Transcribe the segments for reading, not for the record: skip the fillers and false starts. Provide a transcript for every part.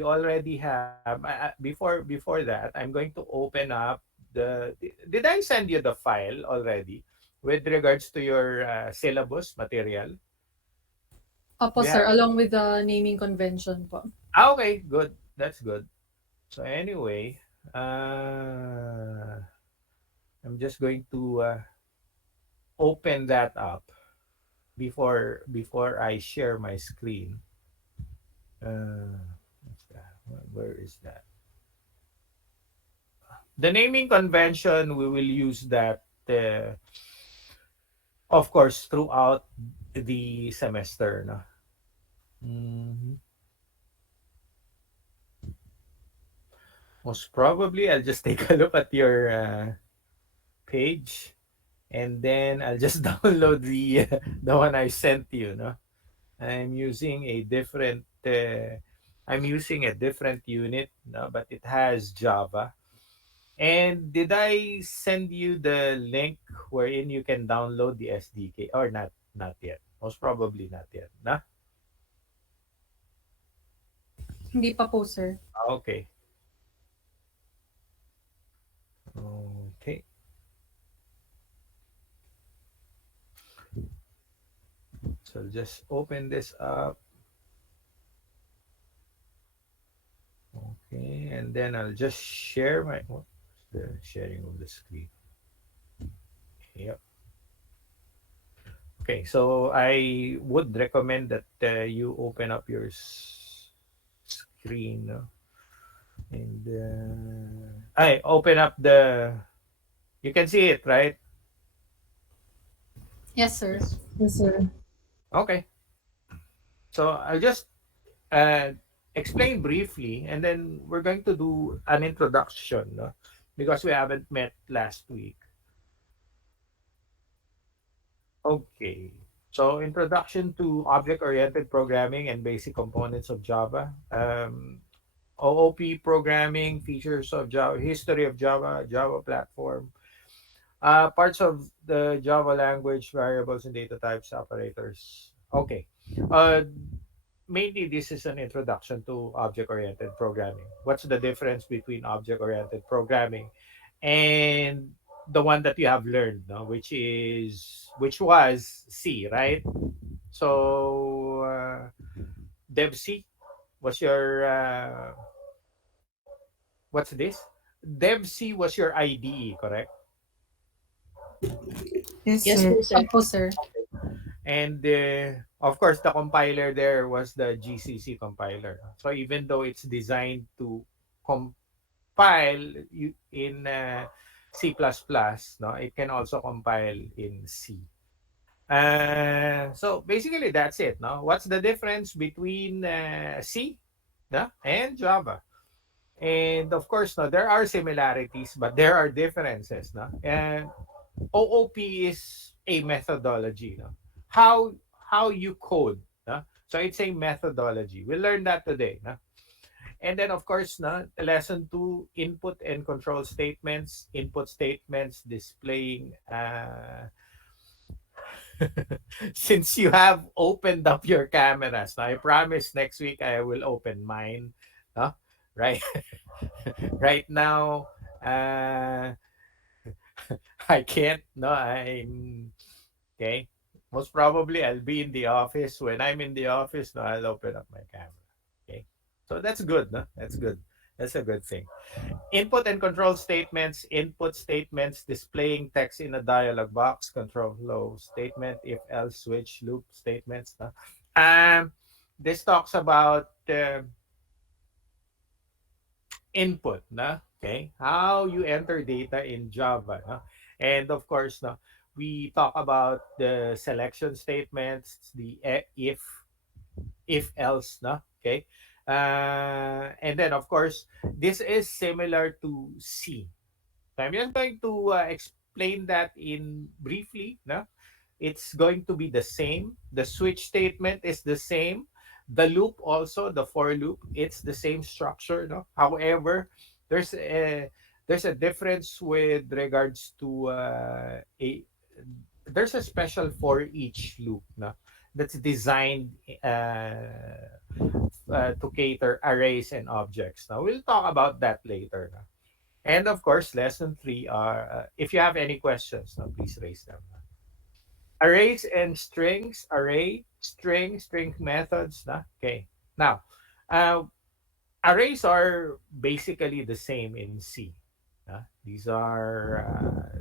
you already have before that, I'm going to open up did I send you the file already with regards to your syllabus material? Opo, Do you sir, have it? along with the naming convention po. Okay, good. That's good. So anyway, uh, I'm just going to open that up before I share my screen. What's that? Where is that? The naming convention, we will use that, of course, throughout the semester. No? Mhm. Most probably, I'll just take a look at your page, and then I'll just download the one I sent you. No, I'm using a different. I'm using a different unit, no, but it has Java. And did I send you the link wherein you can download the SDK or not? Not yet. Most probably not yet. Nah? Hindi pa po, sir. Okay. Okay. So just open this up. Okay. And then I'll just share my what's the sharing of the screen. Yep. Okay. So I would recommend that you open up your screen, no? And I open up the. You can see it, right? Yes, sir. Yes, sir. Okay. So I'll just uh, explain briefly, and then we're going to do an introduction, no? Because we haven't met last week. Okay. So introduction to object-oriented programming and basic components of Java. OOP programming, features of Java, history of Java, Java platform, parts of the Java language, variables and data types, operators. Okay. Uh, Mainly this is an introduction to object-oriented programming. What's the difference between object-oriented programming and the one that you have learned, no? Which was C, right? So Dev C was your what's this? Dev C was your IDE, correct? Yes, Yes sir. po, sir. Opo, sir. And of course, the compiler there was the GCC compiler. So even though it's designed to compile in C++, no, it can also compile in C. So basically, that's it. No, what's the difference between C, no, and Java? And of course, no, there are similarities, but there are differences. No, and OOP is a methodology. No, how how you code. No? So it's a methodology. We learned that today. No? And then of course, no, lesson two, input and control statements. Input statements displaying. Since you have opened up your cameras, no, I promise next week I will open mine. No? Right, right now, uh, I can't. No, I'm okay. Most probably I'll be in the office. When I'm in the office, no, I'll open up my camera. Okay. So that's good, no? That's good. That's a good thing. Input and control statements, input statements displaying text in a dialog box, control flow statement, if else switch loop statements. No? Um, this talks about input, no? Okay, how you enter data in Java, no? And of course, no, we talk about the selection statements, the if else, no? Okay, and then of course, this is similar to C. So I'm just going to explain that in briefly, no? It's going to be the same. The switch statement is the same. The loop also, the for loop, it's the same structure, no? However, there's a there's a difference with regards to a there's a special for each loop, no? that's designed to cater arrays and objects. Now we'll talk about that later. No? And of course, lesson three are if you have any questions, no, please raise them. Arrays and strings, array, string methods. No? Okay. Now, uh, arrays are basically the same in C. These are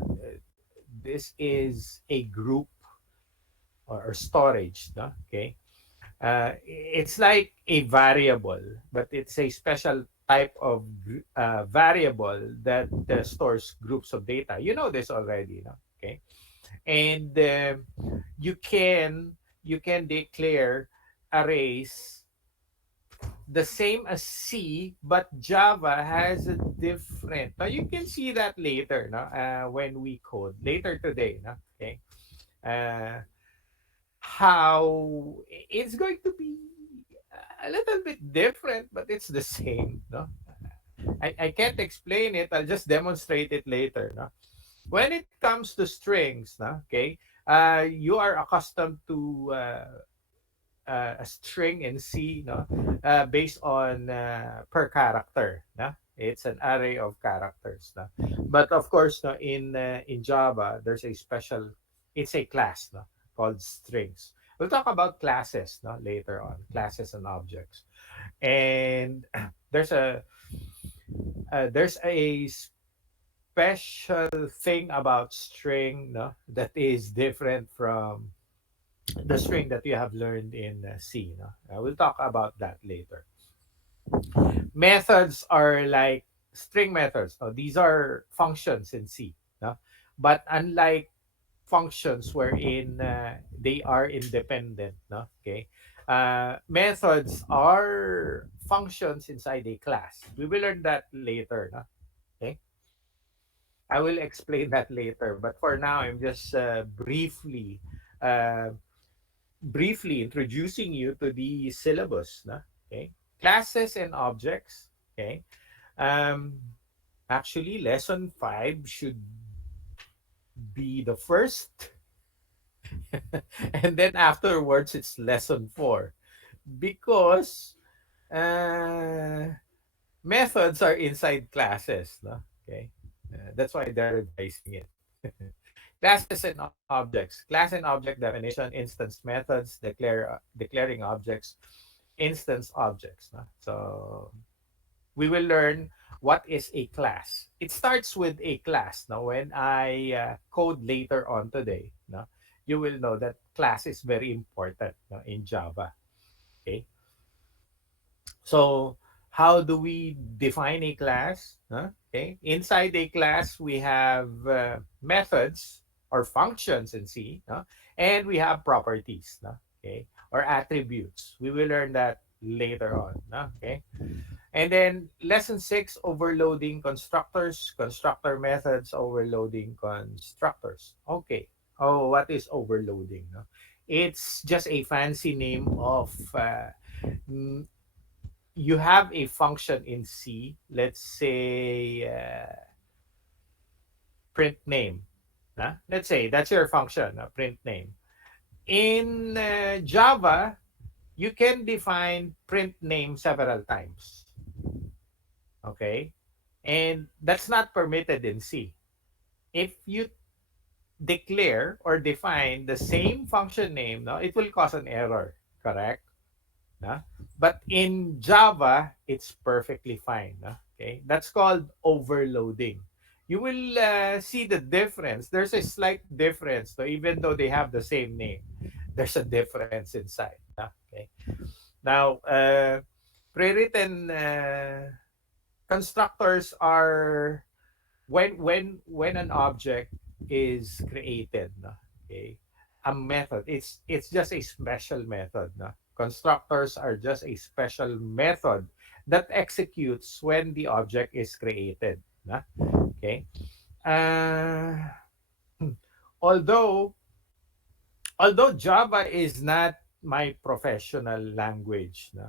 this is a group or storage. No? Okay, it's like a variable, but it's a special type of variable that stores groups of data. You know this already, no? Okay, and you can you can declare arrays the same as C, but Java has a different. Now you can see that later, no? When we code later today, no? Okay, uh, how it's going to be a little bit different, but it's the same, no? I can't explain it. I'll just demonstrate it later, no? When it comes to strings, no? Okay, you are accustomed to a string in C, no, based on per character, no? It's an array of characters, no? But of course, no, in Java, there's a special, it's a class, no, called strings. We'll talk about classes, no, later on, classes and objects. And there's a special thing about string, no, that is different from the string that you have learned in C. No? We'll talk about that later. Methods are like string methods. No? These are functions in C. No? But unlike functions wherein they are independent, no? Okay, methods are functions inside a class. We will learn that later. No? Okay, I will explain that later. But for now, I'm just uh, briefly introducing you to the syllabus. No? Okay, classes and objects. Okay, um, actually, lesson 5 should be the first, and then afterwards it's lesson 4 because uh, methods are inside classes. No? Okay, that's why they're revising it. Classes and objects. Class and object definition, instance methods, declaring objects, instance objects. No? So we will learn what is a class. It starts with a class. Now, when I code later on today, no, you will know that class is very important, no, in Java. Okay. So how do we define a class? Huh? Okay. Inside a class, we have methods or functions in C, no? And we have properties, no? Okay, or attributes. We will learn that later on. No? Okay. And then lesson 6, overloading constructors, constructor methods, overloading constructors. Okay. Oh, what is overloading? No? It's just a fancy name of you have a function in C, let's say print name. Let's say that's your function, print name. In Java, you can define print name several times. Okay? And that's not permitted in C. If you declare or define the same function name, no, it will cause an error. Correct? No? But in Java, it's perfectly fine. No? Okay, that's called overloading. You will see the difference. There's a slight difference, so even though they have the same name, there's a difference inside. No? Okay. Now, pre-written constructors are when an object is created. No? Okay, a method. It's just a special method. No? Constructors are just a special method that executes when the object is created. No? Okay. Uh, although although Java is not my professional language, no?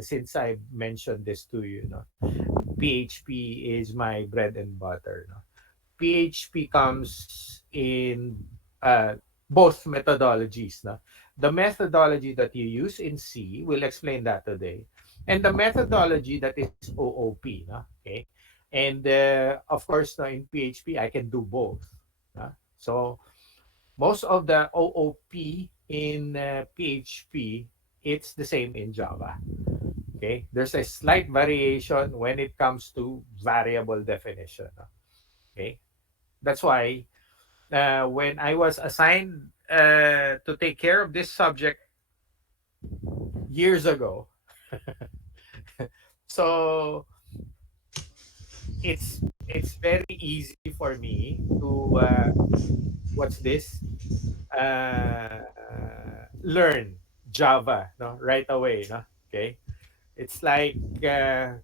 Since I mentioned this to you, no? PHP is my bread and butter. No? PHP comes in both methodologies. No? the methodology that you use in C, we'll explain that today, and the methodology that is OOP. No? Okay. And of course, no, in PHP, I can do both. So most of the OOP in PHP, it's the same in Java. Okay. There's a slight variation when it comes to variable definition. Okay. That's why when I was assigned to take care of this subject years ago, so it's very easy for me to what's this learn Java, no, right away, no. Okay, it's like I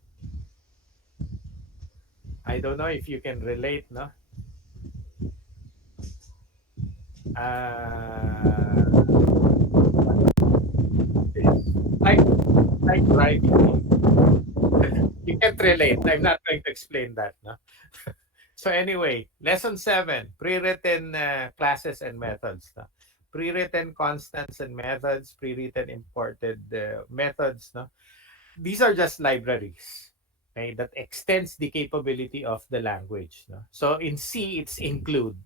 don't know if you can relate, no. Like like driving. You can't relate. I'm not going to explain that, no. So anyway, lesson 7, pre-written classes and methods. No? Pre-written constants and methods, pre-written imported methods. No? These are just libraries, okay, that extends the capability of the language. No? So in C, it's include.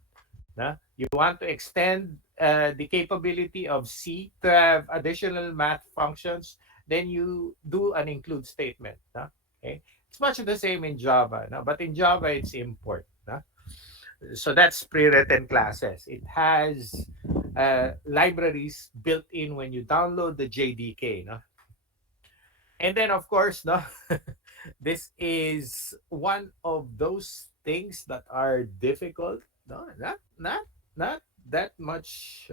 No? You want to extend the capability of C to have additional math functions, then you do an include statement. No? Okay? It's much the same in Java, no? But in Java, it's import. No? So that's pre-written classes. It has libraries built in when you download the JDK. No? And then, of course, no, this is one of those things that are difficult. No, not that much,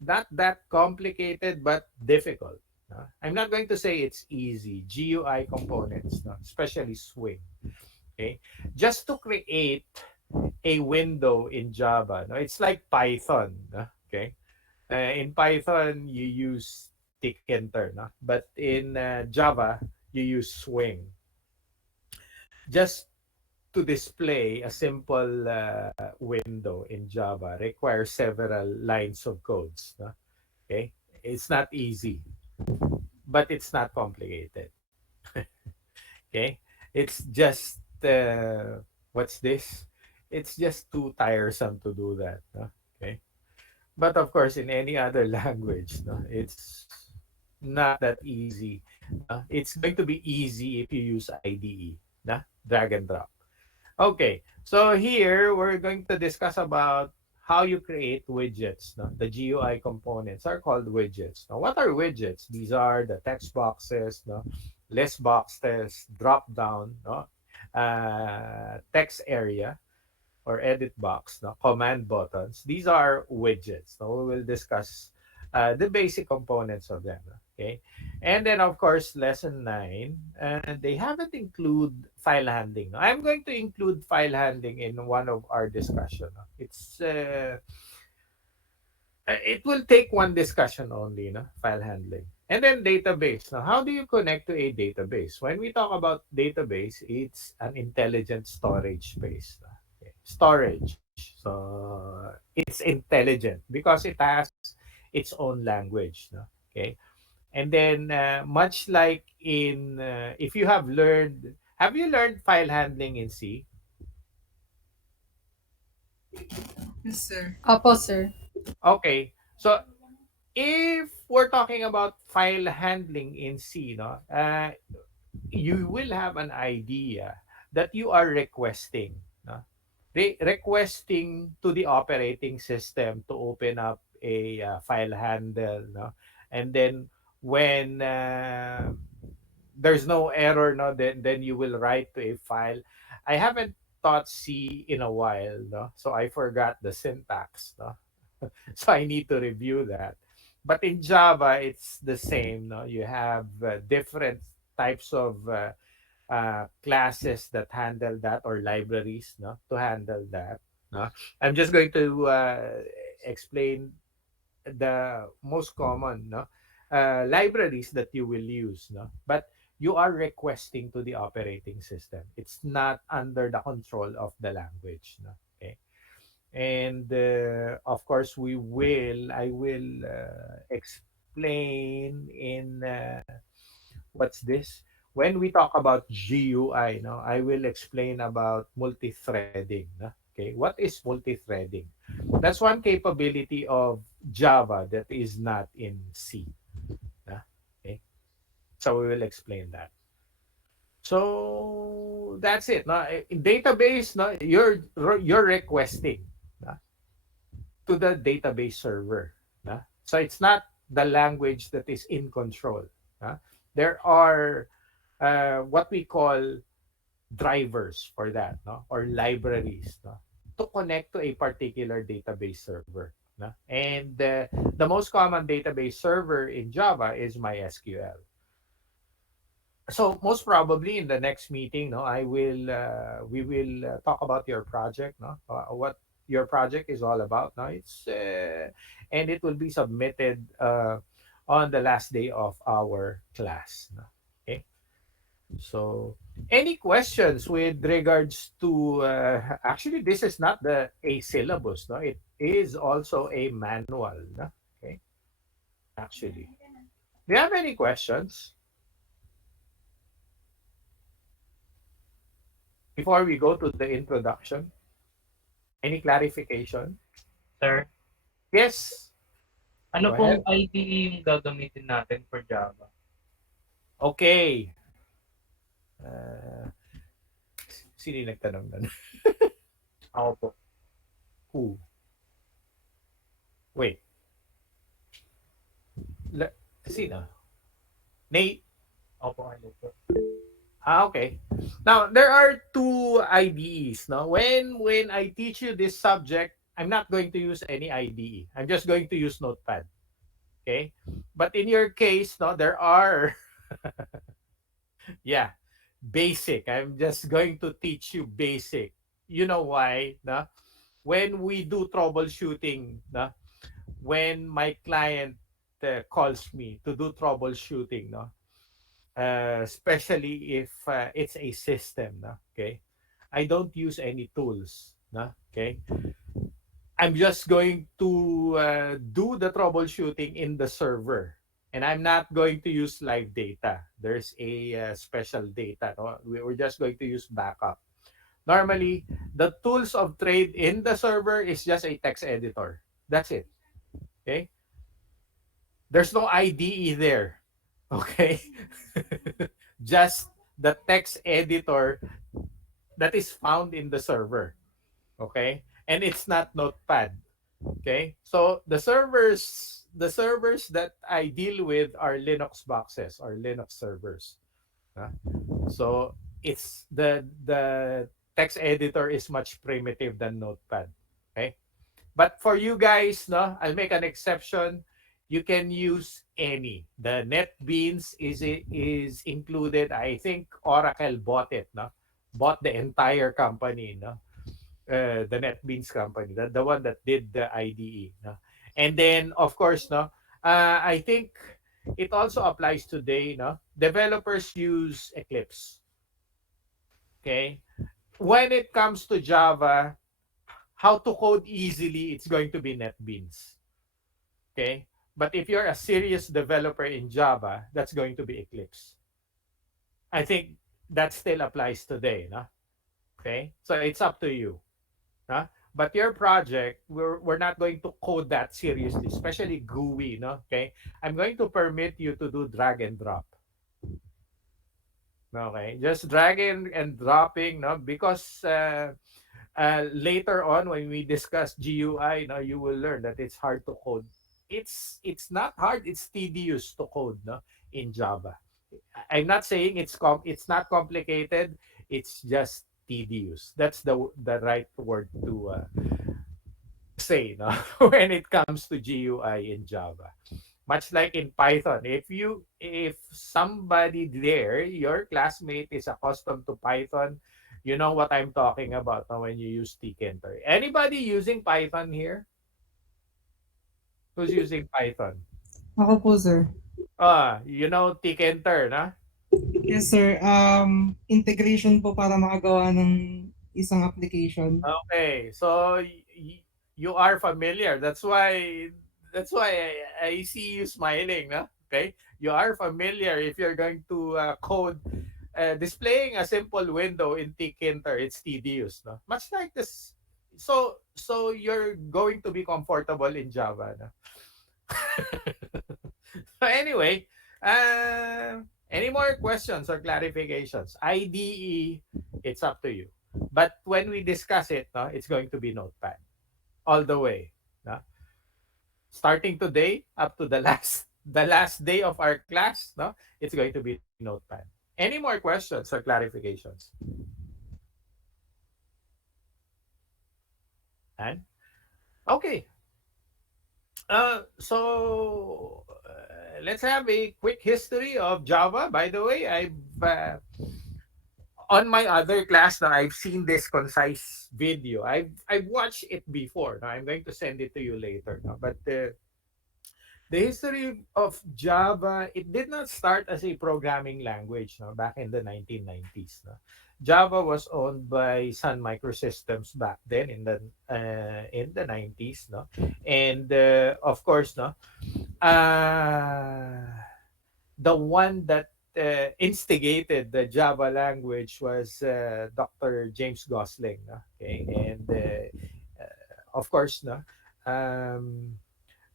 not that complicated, but difficult. No? I'm not going to say it's easy. GUI components, no? Especially Swing. Okay, just to create a window in Java. No, it's like Python. No? Okay, in Python you use tick enter, no? But in Java you use Swing. Just to display a simple window in Java requires several lines of codes. No? Okay, it's not easy, but it's not complicated. Okay, it's just what's this? It's just too tiresome to do that. No? Okay, but of course, in any other language, no, it's not that easy. It's going to be easy if you use IDE, na? Drag and drop. Okay, so here we're going to discuss about how you create widgets. No? The GUI components are called widgets. Now, what are widgets? These are the text boxes, no? List boxes, drop down, no? Text area, or edit box, no? Command buttons. These are widgets. So we will discuss the basic components of them. Okay, and then of course lesson 9, they haven't include file handling. No? I'm going to include file handling in one of our discussion. No? It will take one discussion only, no? File handling. And then database. Now, how do you connect to a database? When we talk about database, it's an intelligent storage space. No? Okay. Storage. So it's intelligent because it has its own language. No? Okay. And then much like in, if you have you learned file handling in C? Yes, sir. Opo, sir. Okay. So if we're talking about file handling in C, no, you will have an idea that you are requesting, no? Requesting to the operating system to open up a file handle, no? And then when there's no error, no, then you will write to a file. I haven't taught C in a while, no, so I forgot the syntax, no. So I need to review that. But in Java, it's the same. No, you have different types of classes that handle that, or libraries, no, to handle that. No, I'm just going to explain the most common, no, libraries that you will use. No, but you are requesting to the operating system. It's not under the control of the language. No, okay. And of course, I will explain in what's this? When we talk about GUI, no, I will explain about multi-threading. No? Okay, what is multi-threading? That's one capability of Java that is not in C. No? Okay, so we will explain that. So that's it. No? In database, no, you're requesting no, to the database server. No? So it's not the language that is in control. No? There are what we call drivers for that, no? Or libraries, no? To connect to a particular database server. No? And the most common database server in Java is MySQL. So most probably in the next meeting, no, I will we will talk about your project, no, what your project is all about. No, it's and it will be submitted on the last day of our class. No? Okay. So, any questions with regards to actually this is not the a syllabus, no? It is also a manual, no? Okay. Actually. Do you have any questions before we go to the introduction? Any clarification? Sir, Yes. ano Go pong ahead. IDE yung gagamitin natin for Java? Okay. Uh, sino yung nagtanong nun? Ako po. Who? Wait. Sino? Nate? Ako po, ano po. Okay. Now there are two IDEs. No, when I teach you this subject, I'm not going to use any IDE. I'm just going to use Notepad. Okay. But in your case, no, there are yeah, basic. I'm just going to teach you basic. You know why? No? When we do troubleshooting, no? When my client calls me to do troubleshooting, no, especially if it's a system, no? Okay, I don't use any tools, no? Okay, I'm just going to do the troubleshooting in the server, and I'm not going to use live data. There's a special data, no? We're just going to use backup. Normally, the tools of trade in the server is just a text editor. That's it. Okay, there's no IDE there. Okay, just the text editor that is found in the server. Okay, and it's not Notepad. Okay, so the servers that I deal with are Linux boxes or Linux servers. Huh? So it's the text editor is much primitive than Notepad. Okay, but for you guys, no, I'll make an exception. You can use any. The NetBeans is included. I think Oracle bought it, no? Bought the entire company, no? The NetBeans company, the one that did the IDE, no? And then of course, no, I think it also applies today, no? Developers use Eclipse. Okay? When it comes to Java, how to code easily, it's going to be NetBeans. Okay? But if you're a serious developer in Java, that's going to be Eclipse. I think that still applies today, no? Okay? So it's up to you. Huh? But your project, we're not going to code that seriously, especially GUI, no? Okay? I'm going to permit you to do drag and drop. Okay? Just dragging and dropping, no? Because later on when we discuss GUI, no, you will learn that it's hard to code. It's not hard, it's tedious to code, no, in Java. I'm not saying it's not complicated, it's just tedious. That's the right word to say, no, when it comes to GUI in Java. Much like in Python, if somebody there, your classmate is accustomed to Python, you know what I'm talking about now when you use tkinter. Anybody using Python here? Who's using Python? Ako po, sir. You know tkinter, na? Yes, sir. Integration po para makagawa ng isang application. Okay. So you are familiar. That's why I see you smiling, no? Okay, you are familiar if you're going to code displaying a simple window in Tkinter. It's tedious, no? Much like this. So you're going to be comfortable in Java, no? So anyway, any more questions or clarifications? IDE, it's up to you. But when we discuss it, no, it's going to be Notepad all the way. No? Starting today up to the last day of our class, no, it's going to be Notepad. Any more questions or clarifications? And okay, let's have a quick history of Java. By the way, I've on my other class now, I've seen this concise video. I've watched it before. Now I'm going to send it to you later. No? But the history of Java, it did not start as a programming language, no, back in the 1990s. No? Java was owned by Sun Microsystems back then in the 90s, no, and of course, no, uh, the one that instigated the Java language was Dr. James Gosling, no? Okay, and of course, no, um,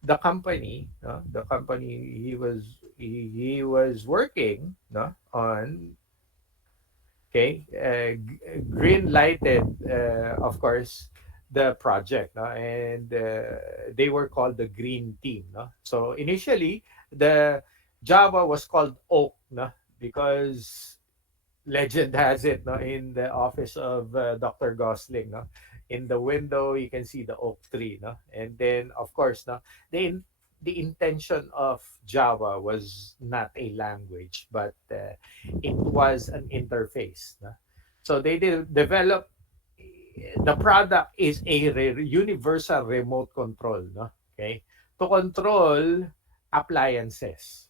the company he was working, no, on, okay, green lighted, of course, the project, no? And they were called the Green Team, no? So initially, the Java was called Oak, no? Because legend has it, no, in the office of Dr. Gosling, no, in the window you can see the oak tree, no, and then of course, no, the intention of Java was not a language, but it was an interface, no? So they did develop, the product is a universal remote control, no, okay, to control appliances.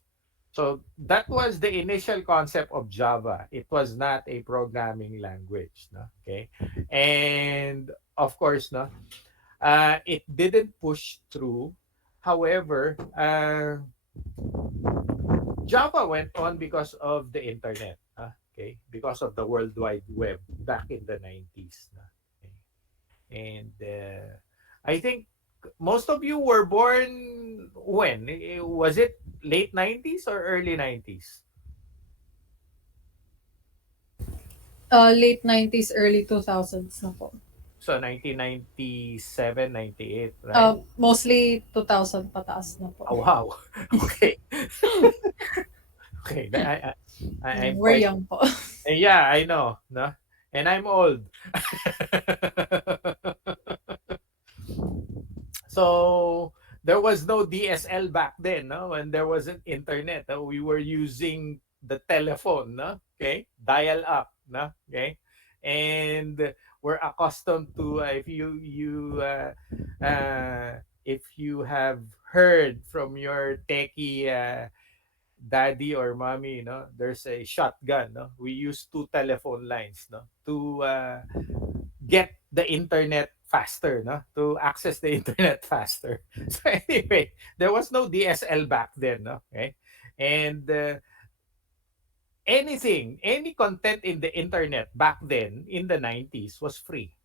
So that was the initial concept of Java. It was not a programming language, no? Okay, and of course, no, it didn't push through. However, Java went on because of the internet, okay, because of the World Wide Web back in the 90s. Okay? And I think most of you were born when? Was it late 90s or early 90s? Late 90s, early 2000s na po. So 1997, 98, right? Mostly 2000 pataas na po. Oh, wow. Okay. Okay. I'm We're quite, young po. yeah, I know, no? And I'm old. So there was no DSL back then, no? When there wasn't internet, no? We were using the telephone, no? Okay, dial up, no? Okay, and we're accustomed to if you have heard from your techie daddy or mommy, there's a shotgun, no? We use two telephone lines, no, to get the internet faster, no? To access the internet faster. So anyway, there was no DSL back then, no? Okay? And any content in the internet back then in the 90s was free.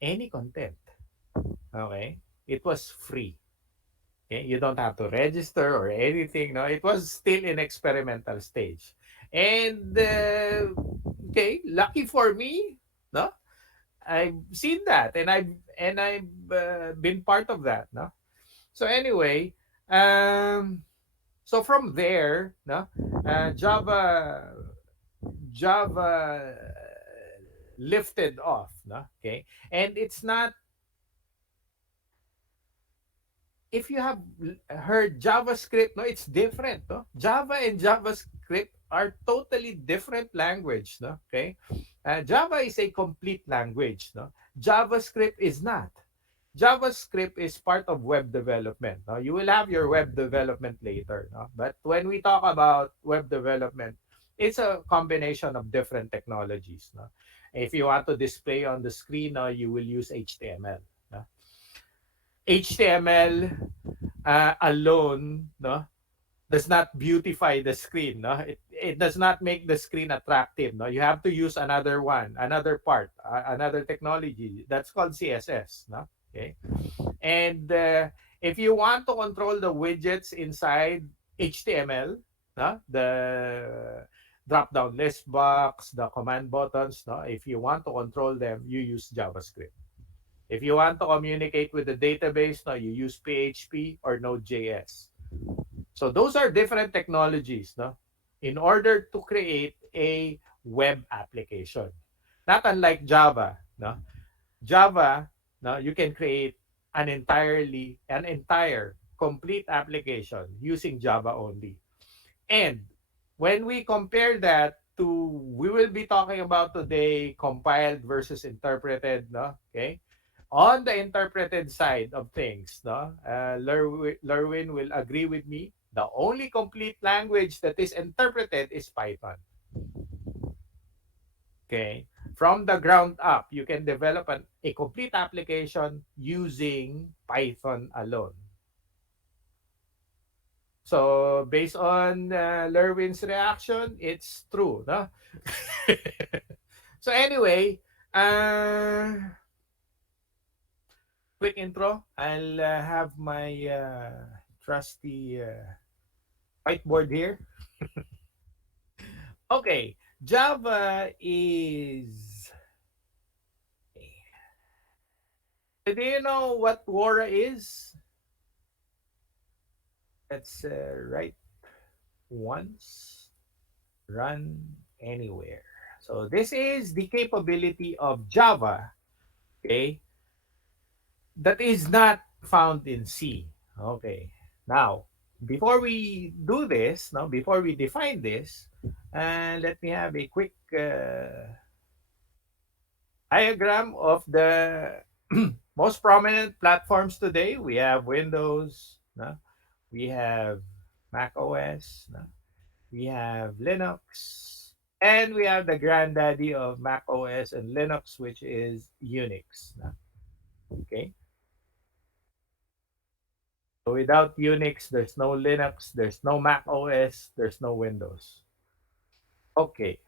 Any content. Okay? It was free. Okay? You don't have to register or anything, no? It was still in experimental stage. And okay, lucky for me, no? I've seen that, and I've been part of that, no. So anyway, so from there, no, Java lifted off, no. Okay, and it's not, if you have heard JavaScript, no, it's different, no. Java and JavaScript are totally different language, no. Okay, Java is a complete language, no. JavaScript is not. JavaScript is part of web development. No? You will have your web development later. No? But when we talk about web development, it's a combination of different technologies. No? If you want to display on the screen, you will use HTML. No? HTML alone, no, does not beautify the screen, no. It does not make the screen attractive, no. You have to use another one, another part, another technology that's called CSS, no. Okay. And if you want to control the widgets inside HTML, no, the drop down list box, the command buttons, no, if you want to control them, you use JavaScript. If you want to communicate with the database, no, you use PHP or Node.js. So those are different technologies, no, in order to create a web application. Not unlike Java, no. Java, no, you can create an entire complete application using Java only. And when we compare that to, we will be talking about today compiled versus interpreted, no? Okay. On the interpreted side of things, no, Lerwin will agree with me. The only complete language that is interpreted is Python. Okay. From the ground up, you can develop a complete application using Python alone. So based on Lerwin's reaction, it's true, no? So anyway, quick intro. I'll have my trusty whiteboard here. Okay, Java is. Do you know what Wara is? Let's write once, run anywhere. So this is the capability of Java, okay, that is not found in C. Okay. Now, before we do this, now before we define this, let me have a quick diagram of the most prominent platforms today. We have Windows, no? We have Mac OS, no? We have Linux, and we have the granddaddy of Mac OS and Linux, which is Unix. No? Okay. So without Unix, there's no Linux, there's no Mac OS, there's no Windows. Okay.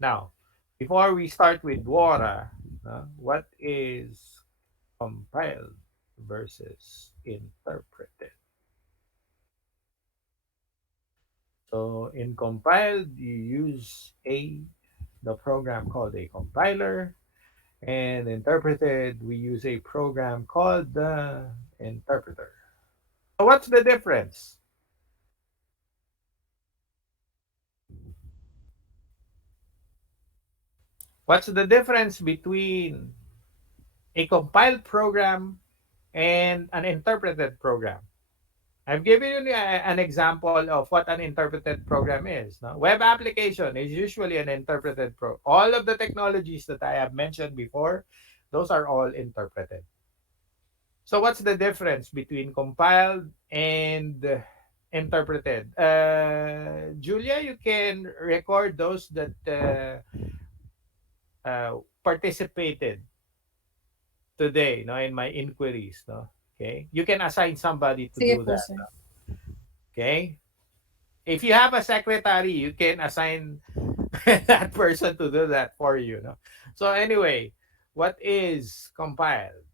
Now, before we start with Dwara, what is compiled versus interpreted? So in compiled, you use the program called a compiler, and interpreted, we use a program called the interpreter. So what's the difference? What's the difference between a compiled program and an interpreted program? I've given you an example of what an interpreted program is. No? Web application is usually an interpreted program. All of the technologies that I have mentioned before, those are all interpreted. So what's the difference between compiled and interpreted? Julia, you can record those that participated today, no, in my inquiries, no. Okay, you can assign somebody to Sige do po, that. sir. No? Okay, if you have a secretary, you can assign that person to do that for you. No, so anyway, what is compiled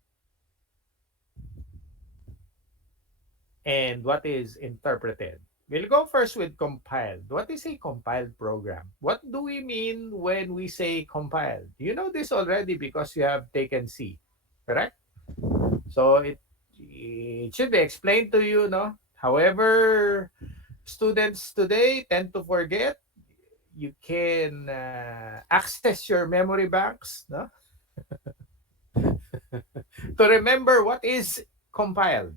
and what is interpreted? We'll go first with compiled. What is a compiled program? What do we mean when we say compiled? You know this already because you have taken C, correct? So it should be explained to you, no? However, students today tend to forget. You can access your memory banks, no? To remember what is compiled.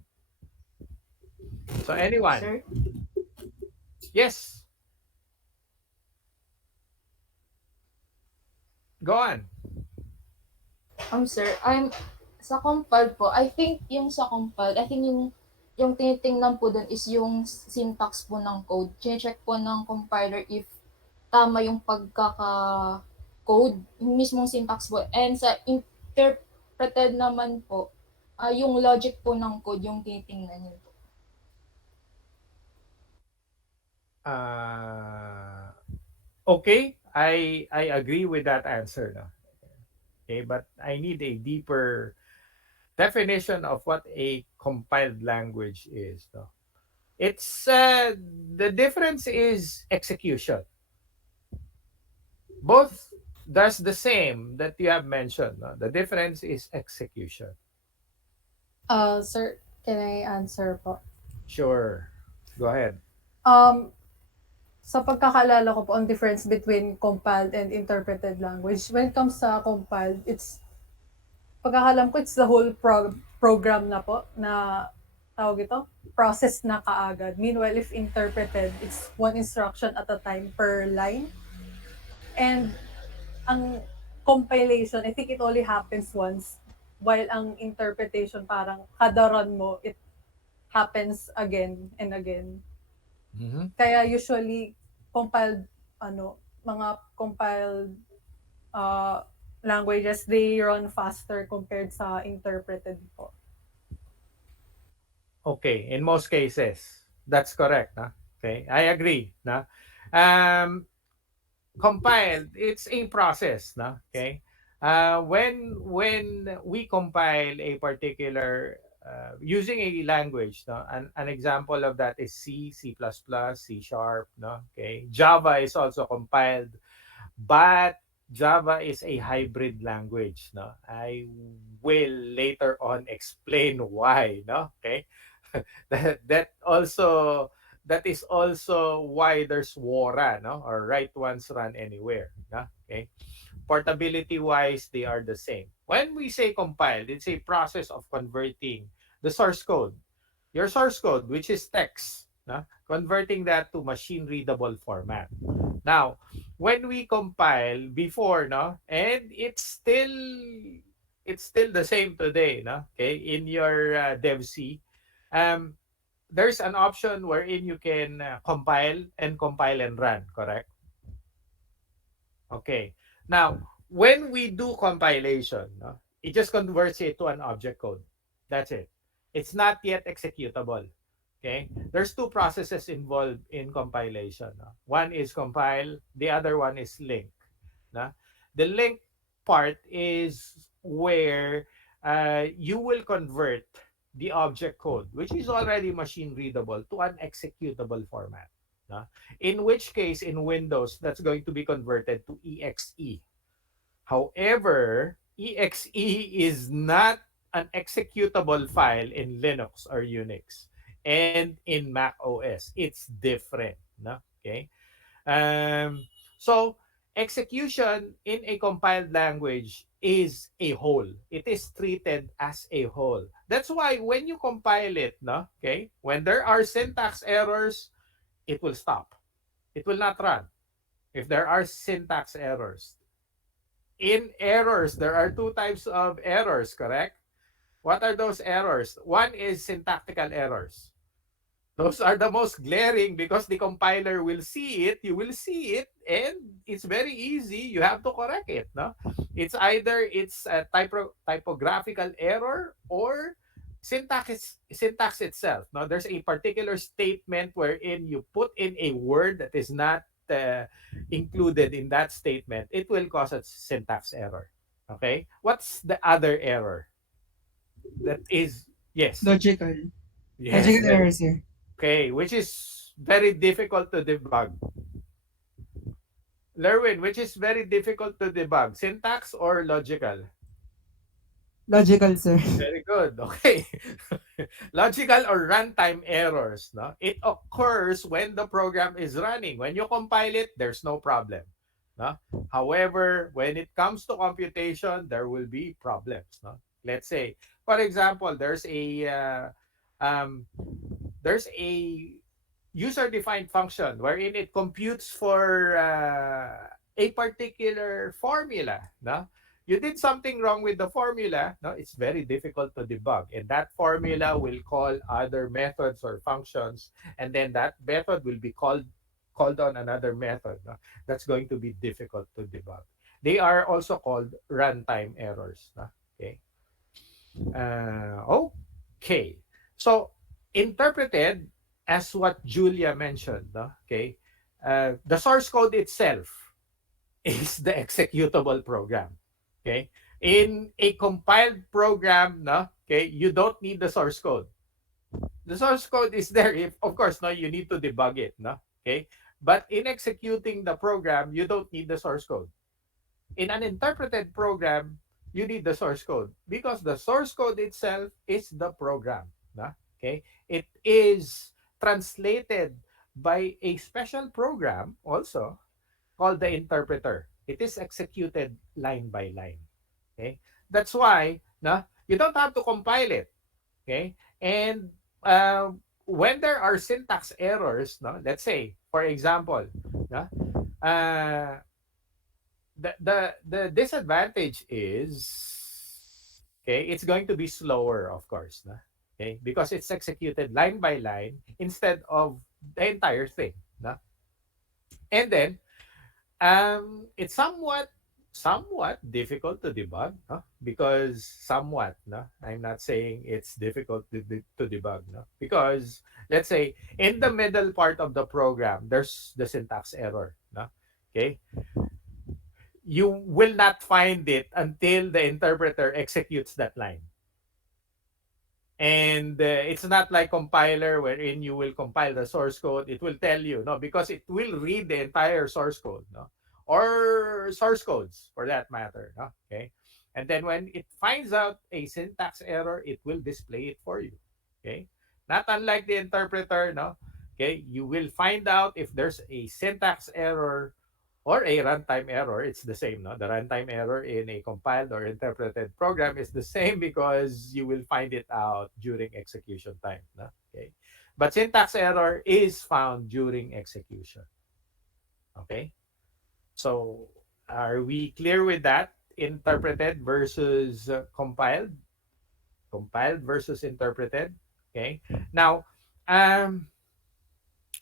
So anyone? Sir, Yes. Go on. sir, sa compiled po, I think yung tinitingnan po dun is yung syntax po ng code. Check po ng compiler if tama yung pagkaka-code, yung mismong syntax po. And sa interpreted naman po, Yung logic po ng code yung titingnan niyo po. Okay, I agree with that answer. No? Okay, but I need a deeper definition of what a compiled language is. No? It's the difference is execution. Both does the same that you have mentioned. No? The difference is execution. Sir, can I answer po? Sure. Go ahead. Sa pagkakalala ko po, ang difference between compiled and interpreted language, when it comes sa compiled, pagkakalam ko, it's the whole program na po, na, tawag ito, process na kaagad. Meanwhile, if interpreted, it's one instruction at a time per line. And ang compilation, I think it only happens once, while ang interpretation parang kada run mo, it happens again and again. Mm-hmm. Kaya usually compiled mga compiled languages, they run faster compared sa interpreted po. Okay, in most cases, that's correct. Na? Okay, I agree. Na? Compiled, it's a process. Na? Okay, when we compile a particular using a language, no? An example of that is C, C++, C#, no? Okay. Java is also compiled, but Java is a hybrid language, no? I will later on explain why, no? Okay. That is also why there's WORA, no? Or write once, run anywhere, no? Okay. Portability wise, they are the same. When we say compiled, it's a process of converting the source code, your source code, which is text, converting that to machine readable format. Now, when we compile before, and it's still the same today, okay, in your DevC, there's an option wherein you can compile and run, correct? Okay. Now, when we do compilation, it just converts it to an object code. That's it. It's not yet executable. Okay. There's two processes involved in compilation. One is compile, the other one is link. The link part is where you will convert the object code, which is already machine readable, to an executable format. In which case, in Windows, that's going to be converted to EXE. However, EXE is not an executable file in Linux or Unix. And in Mac OS, it's different. Okay? So, execution in a compiled language is a whole. It is treated as a whole. That's why when you compile it, okay, when there are syntax errors, it will stop. It will not run if there are syntax errors. In errors, there are two types of errors, correct? What are those errors? One is syntactical errors. Those are the most glaring because the compiler will see it, you will see it, and it's very easy. You have to correct it. It's either it's a typographical error or syntax itself. There's a particular statement wherein you put in a word that is not included in that statement. It will cause a syntax error. Okay? What's the other error? That is, yes. Logical. Yes. Logical error, sir. Okay, which is very difficult to debug. Lerwin, which is very difficult to debug, syntax or logical? Logical, sir. Very good. Okay. Logical or runtime errors, it occurs when the program is running. When you compile it, there's no problem. However, when it comes to computation, there will be problems. Let's say, for example, there's a user-defined function wherein it computes for a particular formula. You did something wrong with the formula, it's very difficult to debug. And that formula will call other methods or functions, and then that method will be called on another method. That's going to be difficult to debug. They are also called runtime errors. Okay. Okay. So, interpreted as what Julia mentioned, no? Okay. The source code itself is the executable program. Okay. In a compiled program, no? Okay, you don't need the source code. The source code is there if, of course, no, you need to debug it, no? Okay. But in executing the program, you don't need the source code. In an interpreted program, you need the source code because the source code itself is the program. Na? Okay? It is translated by a special program also called the interpreter. It is executed line by line. Okay? That's why you don't have to compile it. Okay? And when there are syntax errors, no, let's say, for example, no, uh, the disadvantage is, okay, it's going to be slower, of course, na? Okay, because it's executed line by line instead of the entire thing, na? And then it's somewhat difficult to debug, no? Because somewhat, no? I'm not saying it's difficult to debug, no? Because let's say in the middle part of the program there's the syntax error, no? Okay, you will not find it until the interpreter executes that line. And it's not like compiler wherein you will compile the source code. It will tell you, no, because it will read the entire source code, no, or source codes for that matter, no. Okay, and then when it finds out a syntax error, it will display it for you. Okay, not unlike the interpreter, no. Okay, you will find out if there's a syntax error or a runtime error. It's the same, no? The runtime error in a compiled or interpreted program is the same because you will find it out during execution time, no? Okay, but syntax error is found during execution. Okay, so are we clear with that? Interpreted versus compiled versus interpreted. Okay, now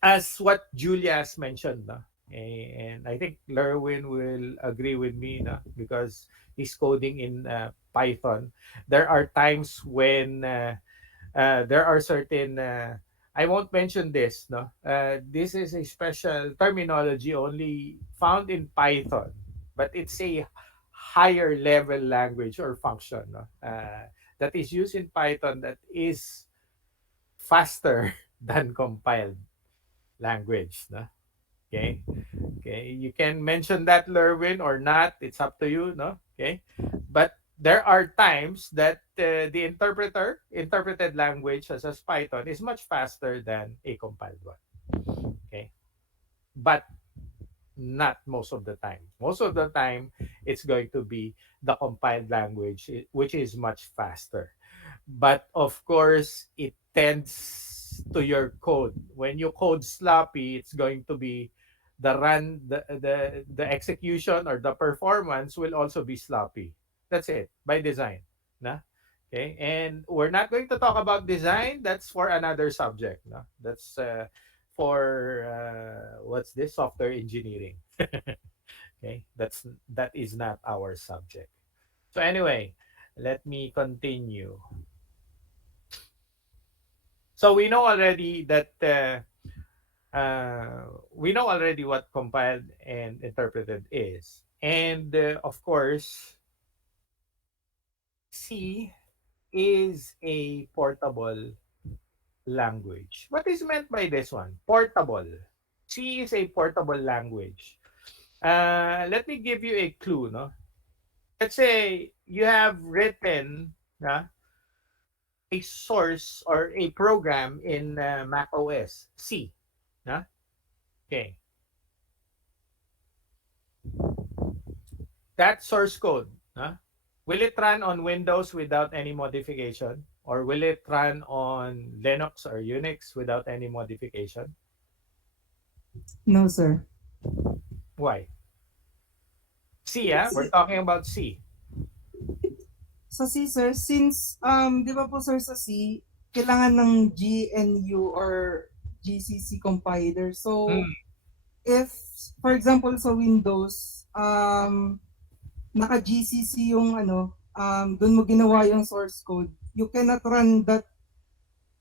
as what Julia has mentioned, no? And I think Lerwin will agree with me, no? Because he's coding in Python. There are times when there are certain I won't mention this, no. This is a special terminology only found in Python, but it's a higher level language or function, no? That is used in Python that is faster than compiled language, no? Okay. Okay. You can mention that, Lerwin, or not. It's up to you, no? Okay. But there are times that the interpreted language, such as Python, is much faster than a compiled one. Okay. But not most of the time. Most of the time, it's going to be the compiled language, which is much faster. But of course, it tends to your code. When you code sloppy, it's going to be the execution or the performance will also be sloppy. That's it by design. Na? Okay, and we're not going to talk about design. That's for another subject. No? That's for what's this, software engineering. Okay, that is not our subject. So anyway, let me continue. So we know already that we know already what compiled and interpreted is, and of course, C is a portable language. What is meant by this one? Portable. C is a portable language. Let me give you a clue, no? Let's say you have written a source or a program in Mac OS, C. Okay. That source code, will it run on Windows without any modification? Or will it run on Linux or Unix without any modification? No, sir. Why? C, we're talking about C. Sa C, sir, since, di ba po, sir, sa C, kailangan ng GNU or GCC compiler. So, if, for example, sa Windows, naka-GCC yung dun mo ginawa yung source code, you cannot run that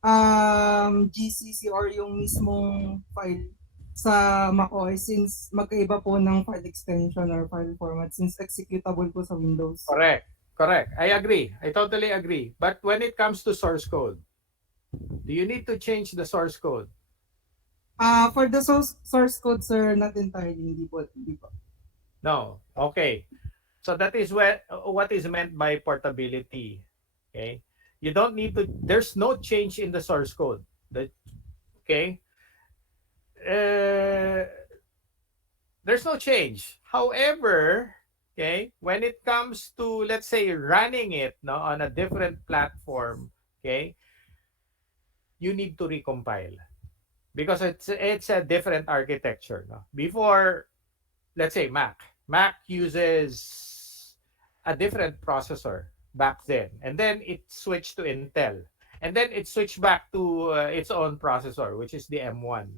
GCC or yung mismong file sa macOS since magkaiba po ng file extension or file format since executable po sa Windows. Correct. Correct. I agree. I totally agree. But when it comes to source code, do you need to change the source code? For the source code, sir, not entirely, hindi po. No. Okay. So that is what is meant by portability. Okay. You don't need to, there's no change in the source code. Okay. There's no change. However, okay, when it comes to, let's say, running it on a different platform, okay, you need to recompile because it's a different architecture. Before, let's say Mac uses a different processor back then, and then it switched to Intel, and then it switched back to its own processor, which is the M1.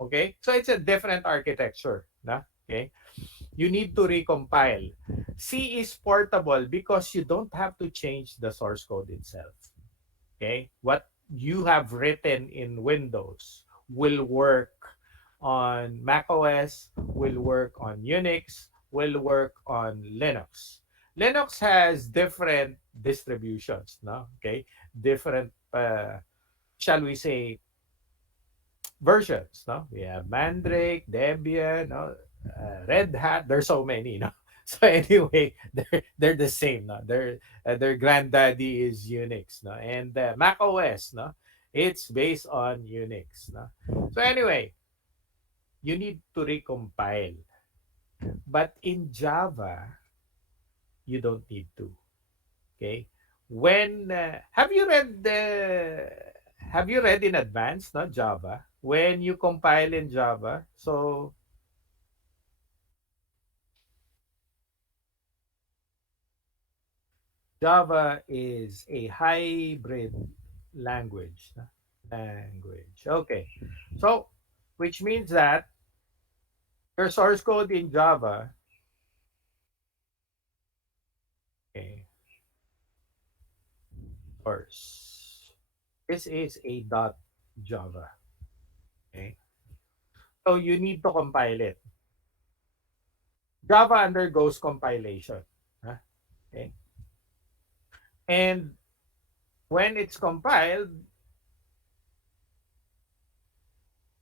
Okay, so it's a different architecture. Okay, you need to recompile. C is portable because you don't have to change the source code itself. Okay, what you have written in Windows will work on macOS, will work on Unix, will work on Linux. Linux has different distributions, okay, different, shall we say, versions. We have Mandrake, Debian, Red Hat. There's so many. So anyway, they're the same. Their granddaddy is Unix. And Mac OS, it's based on Unix. So anyway, you need to recompile. But in Java, you don't need to. Okay. When have you read in advance, Java? When you compile in Java, so Java is a hybrid language. Okay. So, which means that your source code in Java, okay, source. This is a .java. Okay. So you need to compile it. Java undergoes compilation. Okay. And when it's compiled,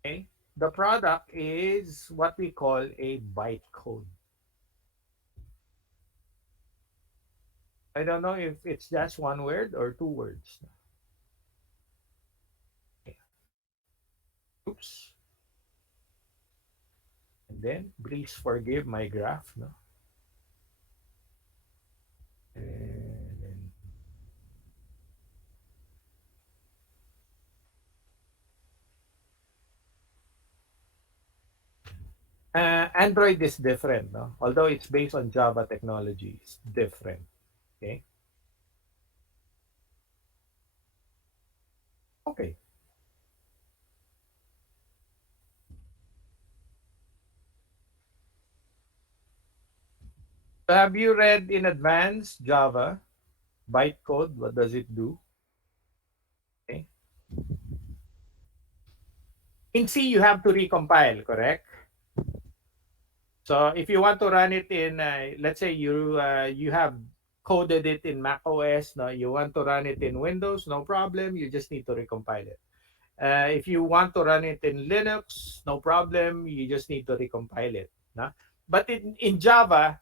okay, the product is what we call a bytecode. I don't know if it's just one word or two words. Okay. Oops. And then please forgive my graph. And then Android is different, although it's based on Java technology, it's different. Okay. Okay. So have you read in advance Java bytecode? What does it do? Okay. In C, you have to recompile, correct? So if you want to run it in, let's say you have coded it in Mac OS, you want to run it in Windows, no problem. You just need to recompile it. If you want to run it in Linux, no problem. You just need to recompile it. But in Java,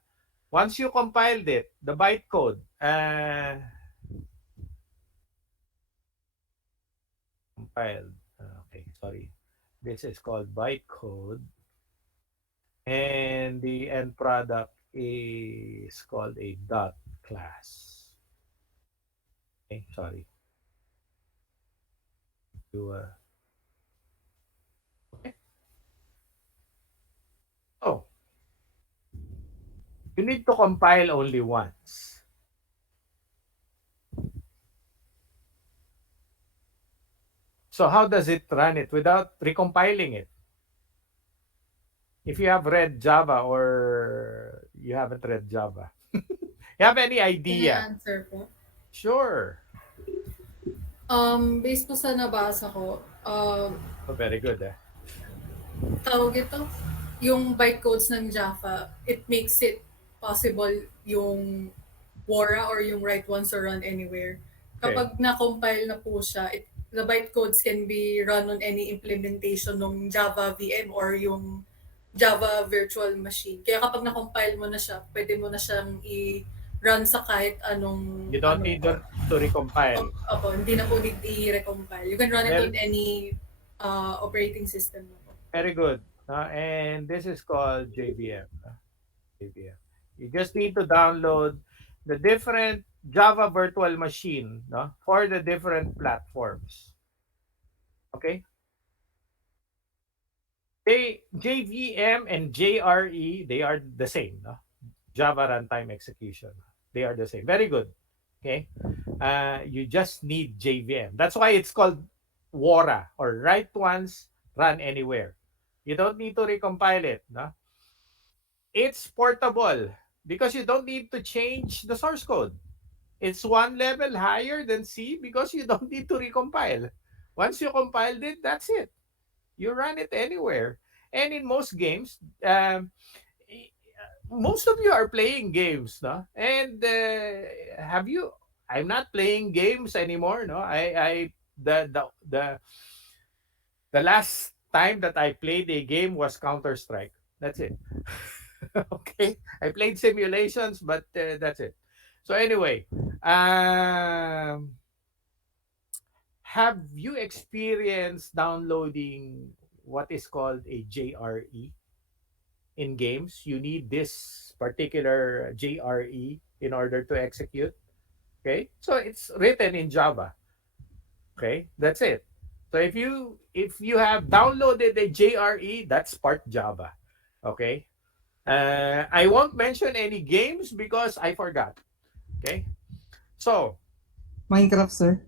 once you compiled it, the bytecode, compiled. Okay, sorry. This is called bytecode. And the end product is called a dot class. Okay, sorry. Okay. Oh, you need to compile only once. So how does it run it without recompiling it? If you have read Java or you haven't read Java, You have any Can I idea? answer po? Sure. Based po sa nabasa ko, Oh, very good. tawag ito, yung bytecodes ng Java, it makes it possible yung Wora or yung write once or run anywhere. Okay. Kapag na-compile na po siya, the bytecodes can be run on any implementation ng Java VM or yung Java virtual machine. Kaya kapag na-compile mo na siya, pwede mo na siyang i-run sa kahit anong... You don't need to recompile. Opo, hindi na po need i-recompile. You can run it Very- on any operating system. na po. Very good. And this is called JVM. JVM. You just need to download the different Java virtual machine, no, for the different platforms. Okay? JVM and JRE, they are the same. No? Java runtime execution. They are the same. Very good. Okay? You just need JVM. That's why it's called Wora, or write once, run anywhere. You don't need to recompile it. No? It's portable because you don't need to change the source code. It's one level higher than C because you don't need to recompile. Once you compiled it, that's it. You run it anywhere. And in most games, most of you are playing games, no? And have you? I'm not playing games anymore, no. The last time that I played a game was Counter Strike. That's it. Okay, I played simulations, but that's it. So anyway, have you experienced downloading what is called a JRE in games? You need this particular JRE in order to execute. Okay, so it's written in Java. Okay, that's it. So if you have downloaded a JRE, that's part Java. Okay, I won't mention any games because I forgot. Okay, so Minecraft, sir.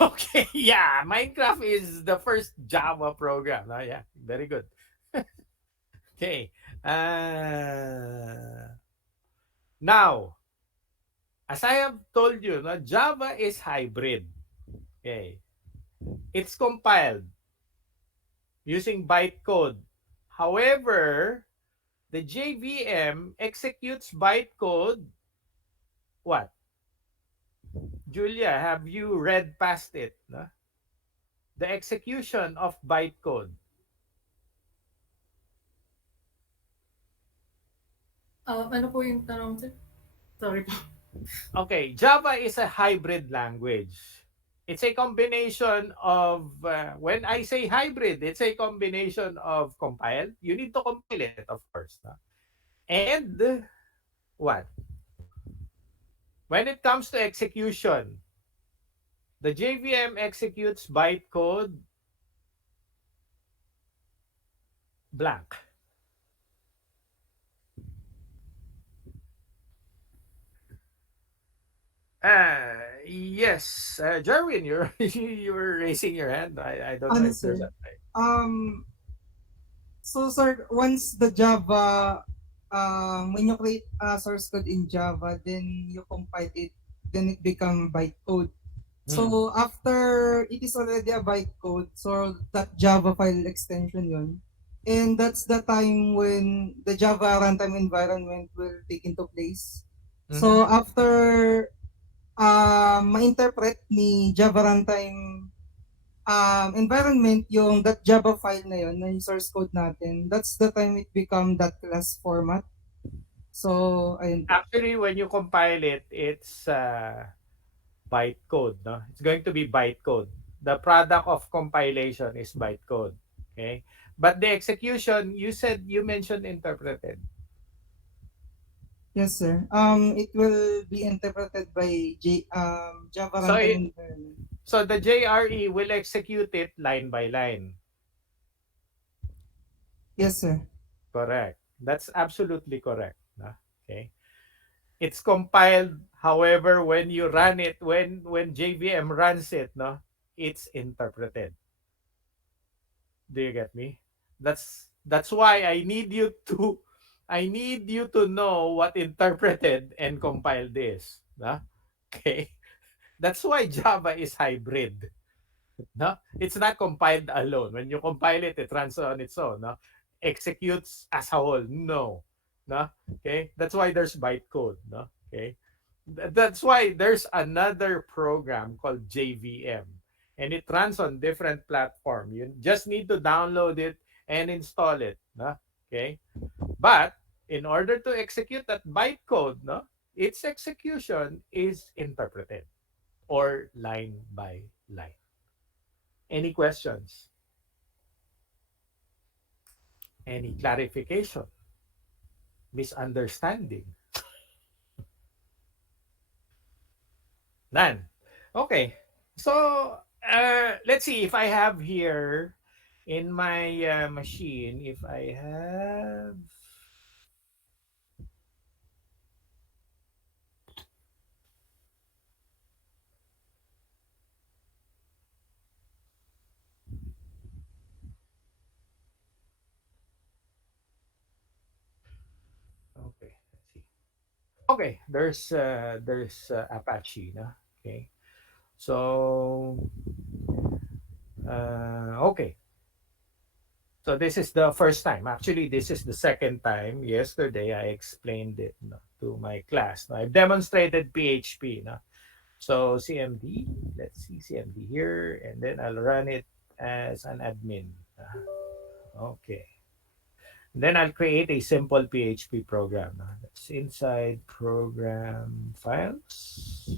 okay, yeah, Minecraft is the first Java program. Oh, yeah, very good. Okay. Now, as I have told you, no, Java is hybrid. Okay. It's compiled using bytecode. However, the JVM executes bytecode. What? Julia, have you read past it? No? The execution of bytecode. Ano po yung tanong, sir? Sorry po. Okay, Java is a hybrid language. It's a combination of, when I say hybrid, it's a combination of compile. You need to compile it, of course. No? And what? When it comes to execution, the JVM executes bytecode blank. Yes, Jarwin, you're you were raising your hand. I don't know Ano, if there's sir? that right. So sir, once the Java, when you create a source code in Java, then you compile it, then it become bytecode. So after it is already a bytecode, so that Java file extension yun. And that's the time when the Java runtime environment will take into place. So after ma-interpret ni Java runtime environment yung that Java file na yun, na yung source code natin, that's the time it become that class format. So, ayun. Actually, when you compile it, it's bytecode. No? It's going to be bytecode. The product of compilation is bytecode. Okay, but the execution, you mentioned interpreted. Yes, sir. It will be interpreted by Java So runtime environment. So the JRE will execute it line by line. Yes, sir. Correct. That's absolutely correct. No? Okay. It's compiled. However, when you run it, when JVM runs it, no, it's interpreted. Do you get me? That's why I need you to I need you to know what interpreted and compiled is. No? Okay. That's why Java is hybrid. No? It's not compiled alone. When you compile it, it runs on its own. No? Executes as a whole. No. No? Okay. That's why there's bytecode. No? Okay. That's why there's another program called JVM, and it runs on different platform. You just need to download it and install it. No? Okay. But in order to execute that bytecode, no, its execution is interpreted or line by line. Any questions? Any clarification? Misunderstanding? None. Okay. So let's see if I have here in my machine, if I have. Okay, let's see. Okay, there's Apache, no? Okay. So okay. So this is the first time. Actually, this is the second time. Yesterday, I explained it, no, to my class. No? I've demonstrated PHP. No? So CMD, let's see CMD here, and then I'll run it as an admin. Okay. Then I'll create a simple PHP program. That's inside program files.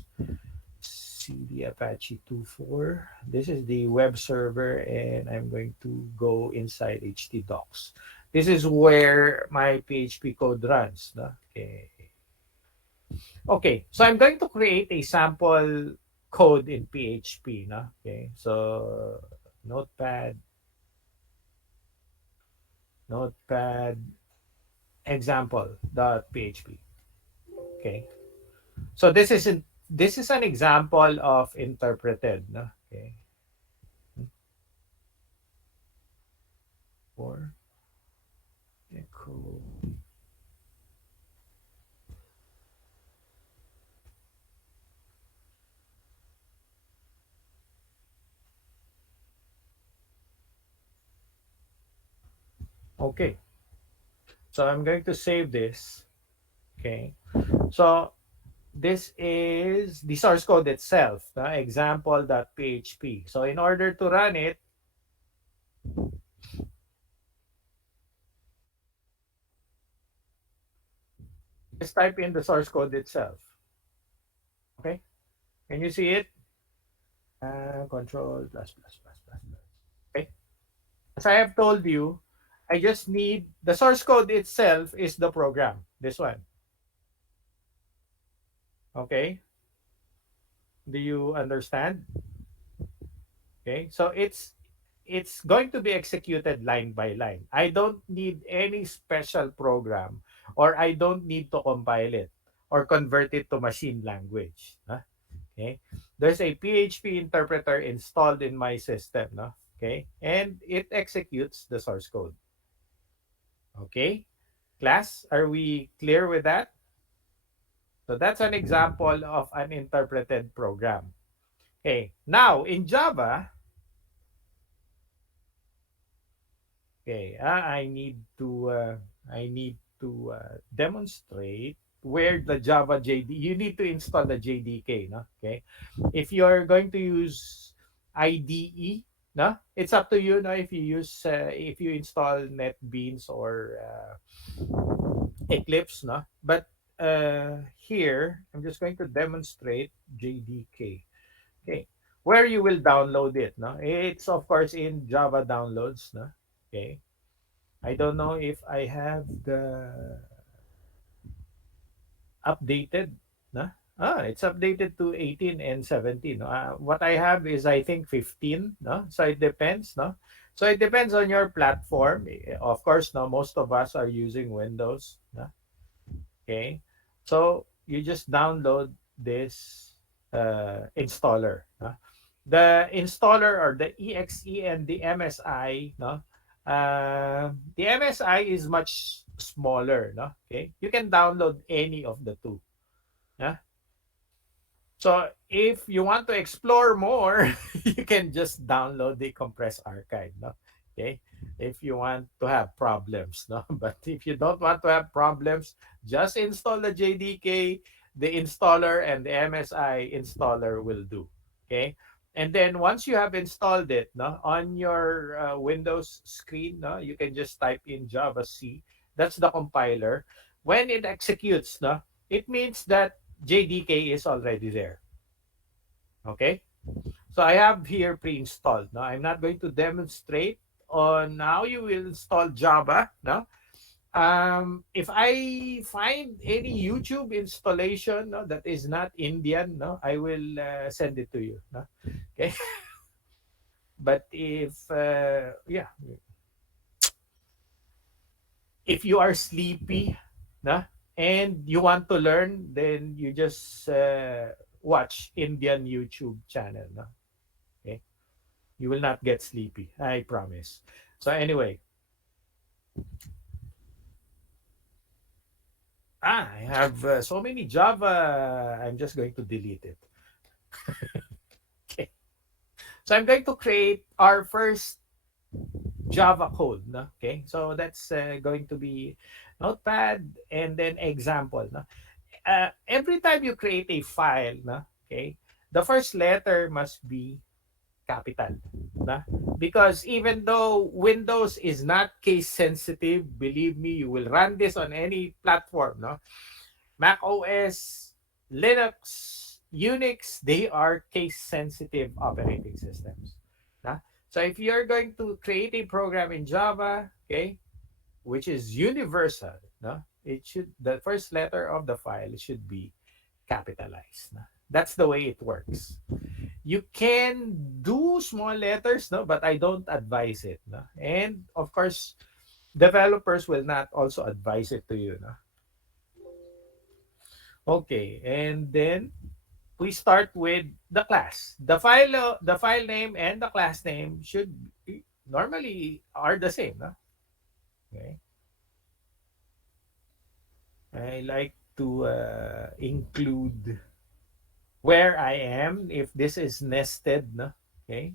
CD Apache 2.4. This is the web server, and I'm going to go inside htdocs. This is where my PHP code runs. No? Okay. Okay, so I'm going to create a sample code in PHP. No? Okay, so notepad, example.php. Okay, so this is an example of interpreted. No? Okay, for echo. Okay, so I'm going to save this. Okay, so this is the source code itself, example.php. So in order to run it, just type in the source code itself. Okay, can you see it? Control plus plus plus plus plus. Okay, as I have told you, I just need the source code itself is the program. This one. Okay, do you understand? Okay, so it's going to be executed line by line. I don't need any special program, or I don't need to compile it or convert it to machine language. Huh? Okay, there's a PHP interpreter installed in my system. No? Okay, and it executes the source code. Okay, class, are we clear with that? So that's an example of an interpreted program. Okay, now in Java, okay, I need to demonstrate where the Java JD. You need to install the JDK, no? Okay, if you're going to use IDE, no, it's up to you. No, if you install NetBeans or Eclipse, no, but here I'm just going to demonstrate JDK. Okay, where you will download it. No, it's of course in Java downloads. No, okay. I don't know if I have the updated. No, it's updated to 18 and 17. No? What I have is I think 15. No, so it depends. No, so it depends on your platform. Of course, no, most of us are using Windows. No? Okay, so you just download this installer. No? The installer or the exe and the MSI, no, the MSI is much smaller, no? Okay, you can download any of the two. Yeah. So if you want to explore more, you can just download the compressed archive, no? Okay. If you want to have problems, no? But if you don't want to have problems, just install the JDK, the installer and the MSI installer will do. Okay. And then once you have installed it, no, on your Windows screen, no, you can just type in Java C. That's the compiler. When it executes, no, it means that JDK is already there. Okay. So I have here pre-installed. Now I'm not going to demonstrate on how you will install Java. No. If I find any YouTube installation, no, that is not Indian, no, I will send it to you. No? Okay. But if you are sleepy, no, and you want to learn, then you just watch Indian YouTube channel. No? Okay. You will not get sleepy. I promise. So anyway. I have so many Java. I'm just going to delete it. Okay. So I'm going to create our first Java code. No? Okay. So that's going to be Notepad and then example. No? Every time you create a file, no? Okay, the first letter must be capital. No? Because even though Windows is not case sensitive, believe me, you will run this on any platform. No? Mac OS, Linux, Unix, they are case sensitive operating systems. No? So if you're going to create a program in Java, okay, which is universal, no? It should, the first letter of the file should be capitalized. No? That's the way it works. You can do small letters, no, but I don't advise it. No? And of course, developers will not also advise it to you. No? Okay, and then we start with the class. The file name and the class name should normally are the same. No? Okay. I like to include where I am if this is nested, no? Okay.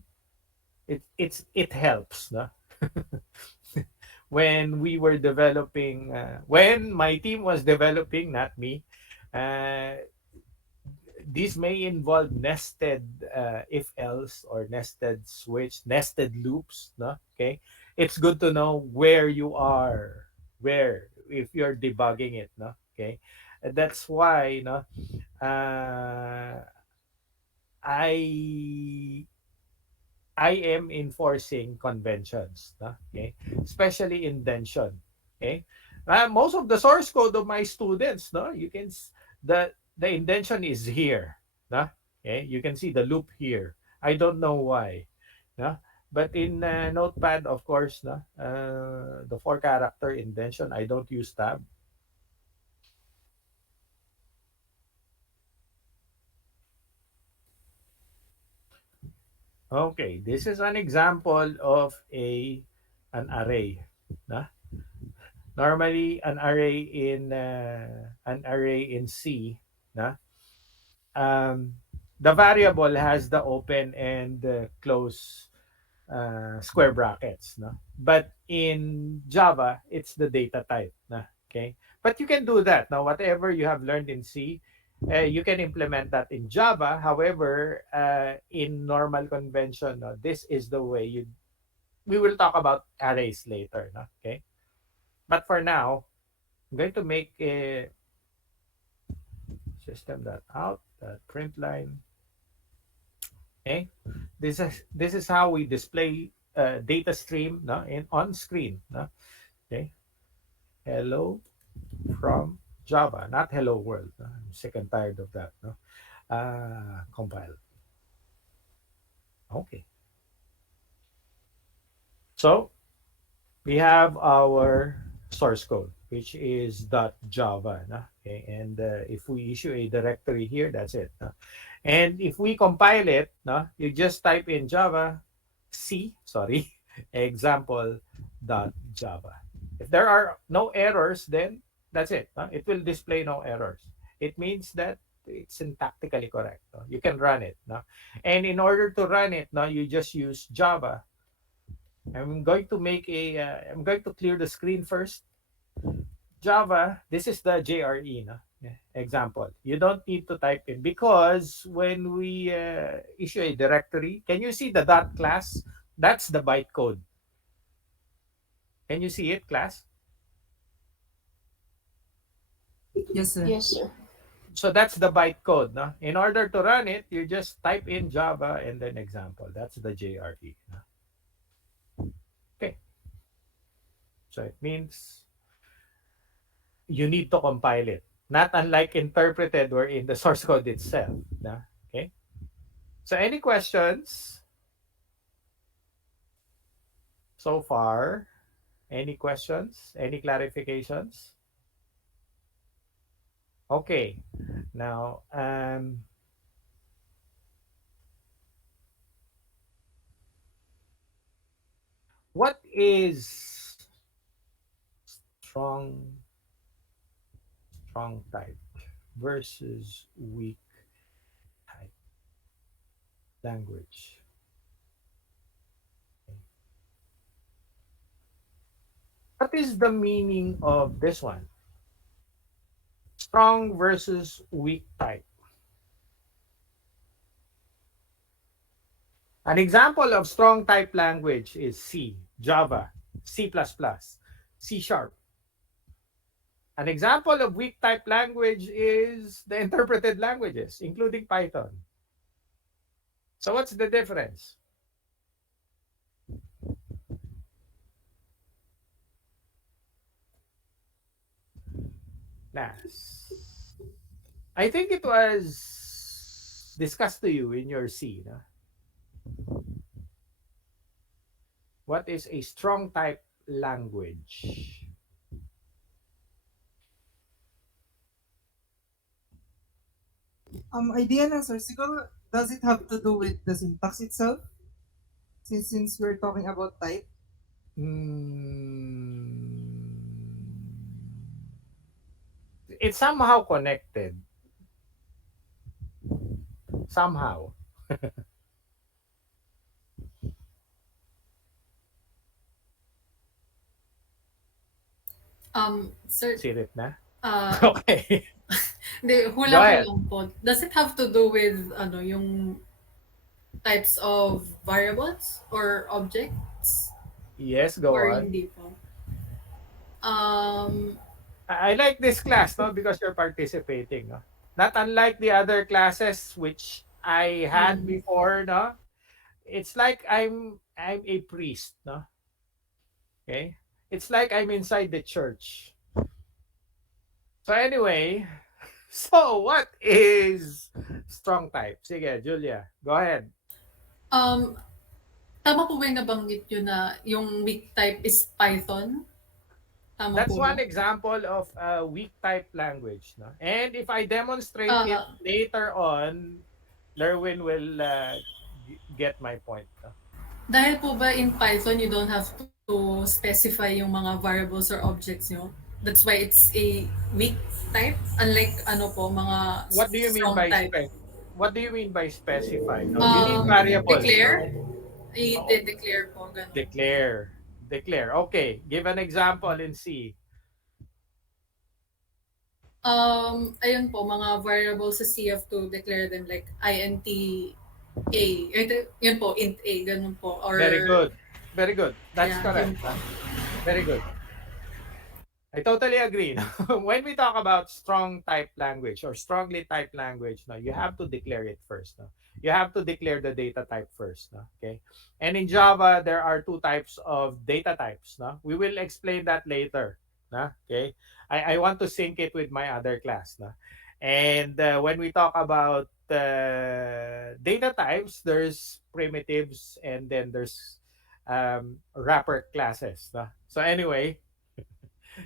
It helps, no? When we were developing, when my team was developing, not me, uh, these may involve nested if else or nested switch, nested loops, no? Okay. It's good to know where you are, where if you're debugging it, no? Okay. That's why, no, I I am enforcing conventions, no? Okay, especially indention. Okay, most of the source code of my students, no, you can the indention is here, no? Okay, you can see the loop here. I don't know why, no, but in Notepad, of course, no, the 4-character indention, I don't use tab. Okay, this is an example of an array. No? Normally, an array in C, no? um, the variable has the open and close square brackets. No? But in Java, it's the data type. No? Okay, but you can do that now. Whatever you have learned in C, you can implement that in Java. However, in normal convention, no, this is the way you. We will talk about arrays later. No? Okay, but for now, I'm going to make a system.out.println. Okay, this is how we display data stream, no, in on screen. No? Okay, hello from Java, not hello world. No? I'm sick and tired of that. No, compile. Okay, so we have our source code, which is .java. No? Okay, and if we issue a directory here, that's it. No? And if we compile it, no, you just type in Java example.java. If there are no errors, then that's it. It will display no errors. It means that it's syntactically correct. You can run it. And in order to run it, you just use Java. I'm going to make I'm going to clear the screen first. Java, this is the JRE example. You don't need to type in, because when we issue a directory, can you see the dot class? That's the bytecode. Can you see it, class? Yes, sir. Yes, sir. So that's the bytecode. In order to run it, you just type in Java and then example. That's the JRE. Okay. So it means you need to compile it. Not unlike interpreted, wherein the source code itself. Okay. So any questions so far? Any questions? Any clarifications? Okay. Now, what is strong type versus weak type language? What is the meaning of this one? Strong versus weak type. An example of strong type language is C, Java, C++, C#. An example of weak type language is the interpreted languages, including Python. So what's the difference? Nas. I think it was discussed to you in your C. What is a strong type language? Idea lang, sir. Siguro, does it have to do with the syntax itself? Since we're talking about type? It's somehow connected. Somehow. Sir, Sirit na? uh, Okay. hindi, Go hula ahead. ko lang po. Does it have to do with, yung types of variables or objects? Yes, go Or on. hindi po? Um, I like this class, because you're participating. Not unlike the other classes which I had before. It's like I'm a priest. Okay? It's like I'm inside the church. So anyway, so what is strong type? Sige, Julia, go ahead. tama po ba yung nabanggit yun na yung weak type is Python? Tama That's po one ba? example of a weak type language. And if I demonstrate Ah. it later on, Lerwin will get my point. Dahil po ba in Python you don't have to specify yung mga variables or objects nyo? That's why it's a weak type? Unlike mga What do you mean strong by type? what do you mean by specify? You need variables. Declare? I-declare po, ganun. Declare. Okay. Give an example in C. Ayun po, mga variables sa C, you have to declare them like int a. Yun po, int a, ganun po. Or, Very good. Very good. That's Yeah, correct. yun po. Very good. I totally agree. When we talk about strong type language or strongly typed language, you have to declare it first. You have to declare the data type first. Okay. And in Java, there are two types of data types. We will explain that later. Okay. I want to sync it with my other class. And when we talk about data types, there's primitives and then there's wrapper classes. So anyway,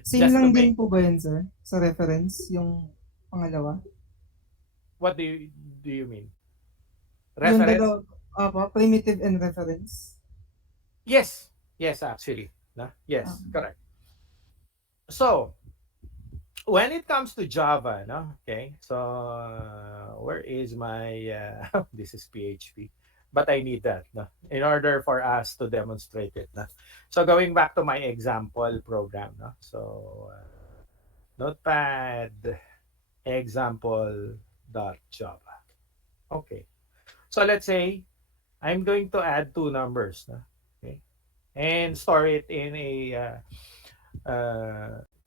Same Just to lang make- din po ba yun, sir? Sa reference, yung pangalawa? what do you mean? Yung Reference? primitive and reference. Yes, actually. Yes, correct. So when it comes to Java, no, okay. So where is my this is PHP, but I need that, no, in order for us to demonstrate it, no. So going back to my example program, no. So Notepad example dot Java. Okay. So let's say I'm going to add two numbers, no, okay, and store it in a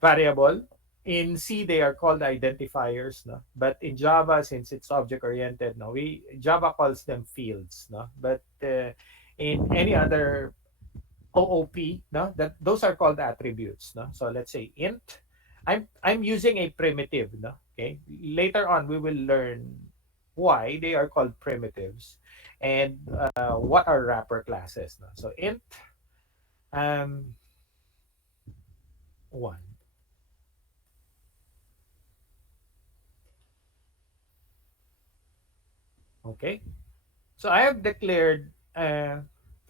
variable. In C, they are called identifiers, no? But in Java, since it's object-oriented, no, Java calls them fields, no? But in any other OOP, no, that those are called attributes, no? So let's say int. I'm using a primitive, no? Okay. Later on, we will learn why they are called primitives and what are wrapper classes, no? So int um one. Okay. So I have declared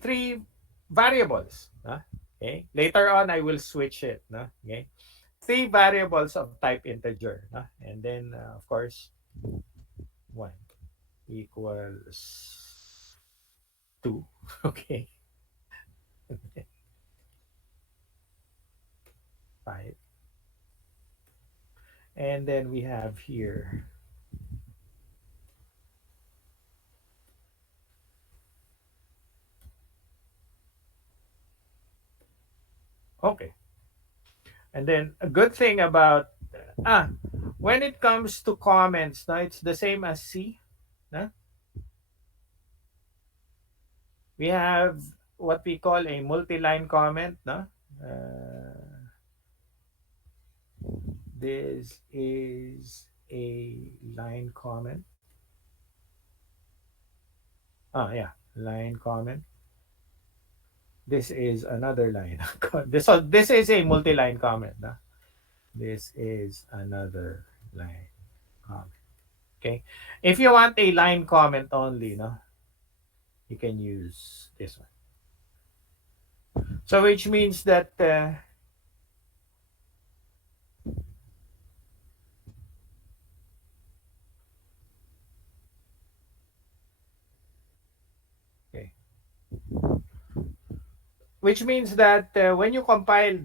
three variables. Okay. Later on, I will switch it. Okay. Three variables of type integer. And then, of course, 1 equals 2. Okay. 5. And then we have here. Okay. And then a good thing about when it comes to comments, it's the same as C. No? We have what we call a multi-line comment. No? This is a line comment. Yeah, line comment. This is another line. So this is a multi-line comment. No? This is another line comment. Okay. If you want a line comment only, no, you can use this one. So which means that okay, which means that when you compile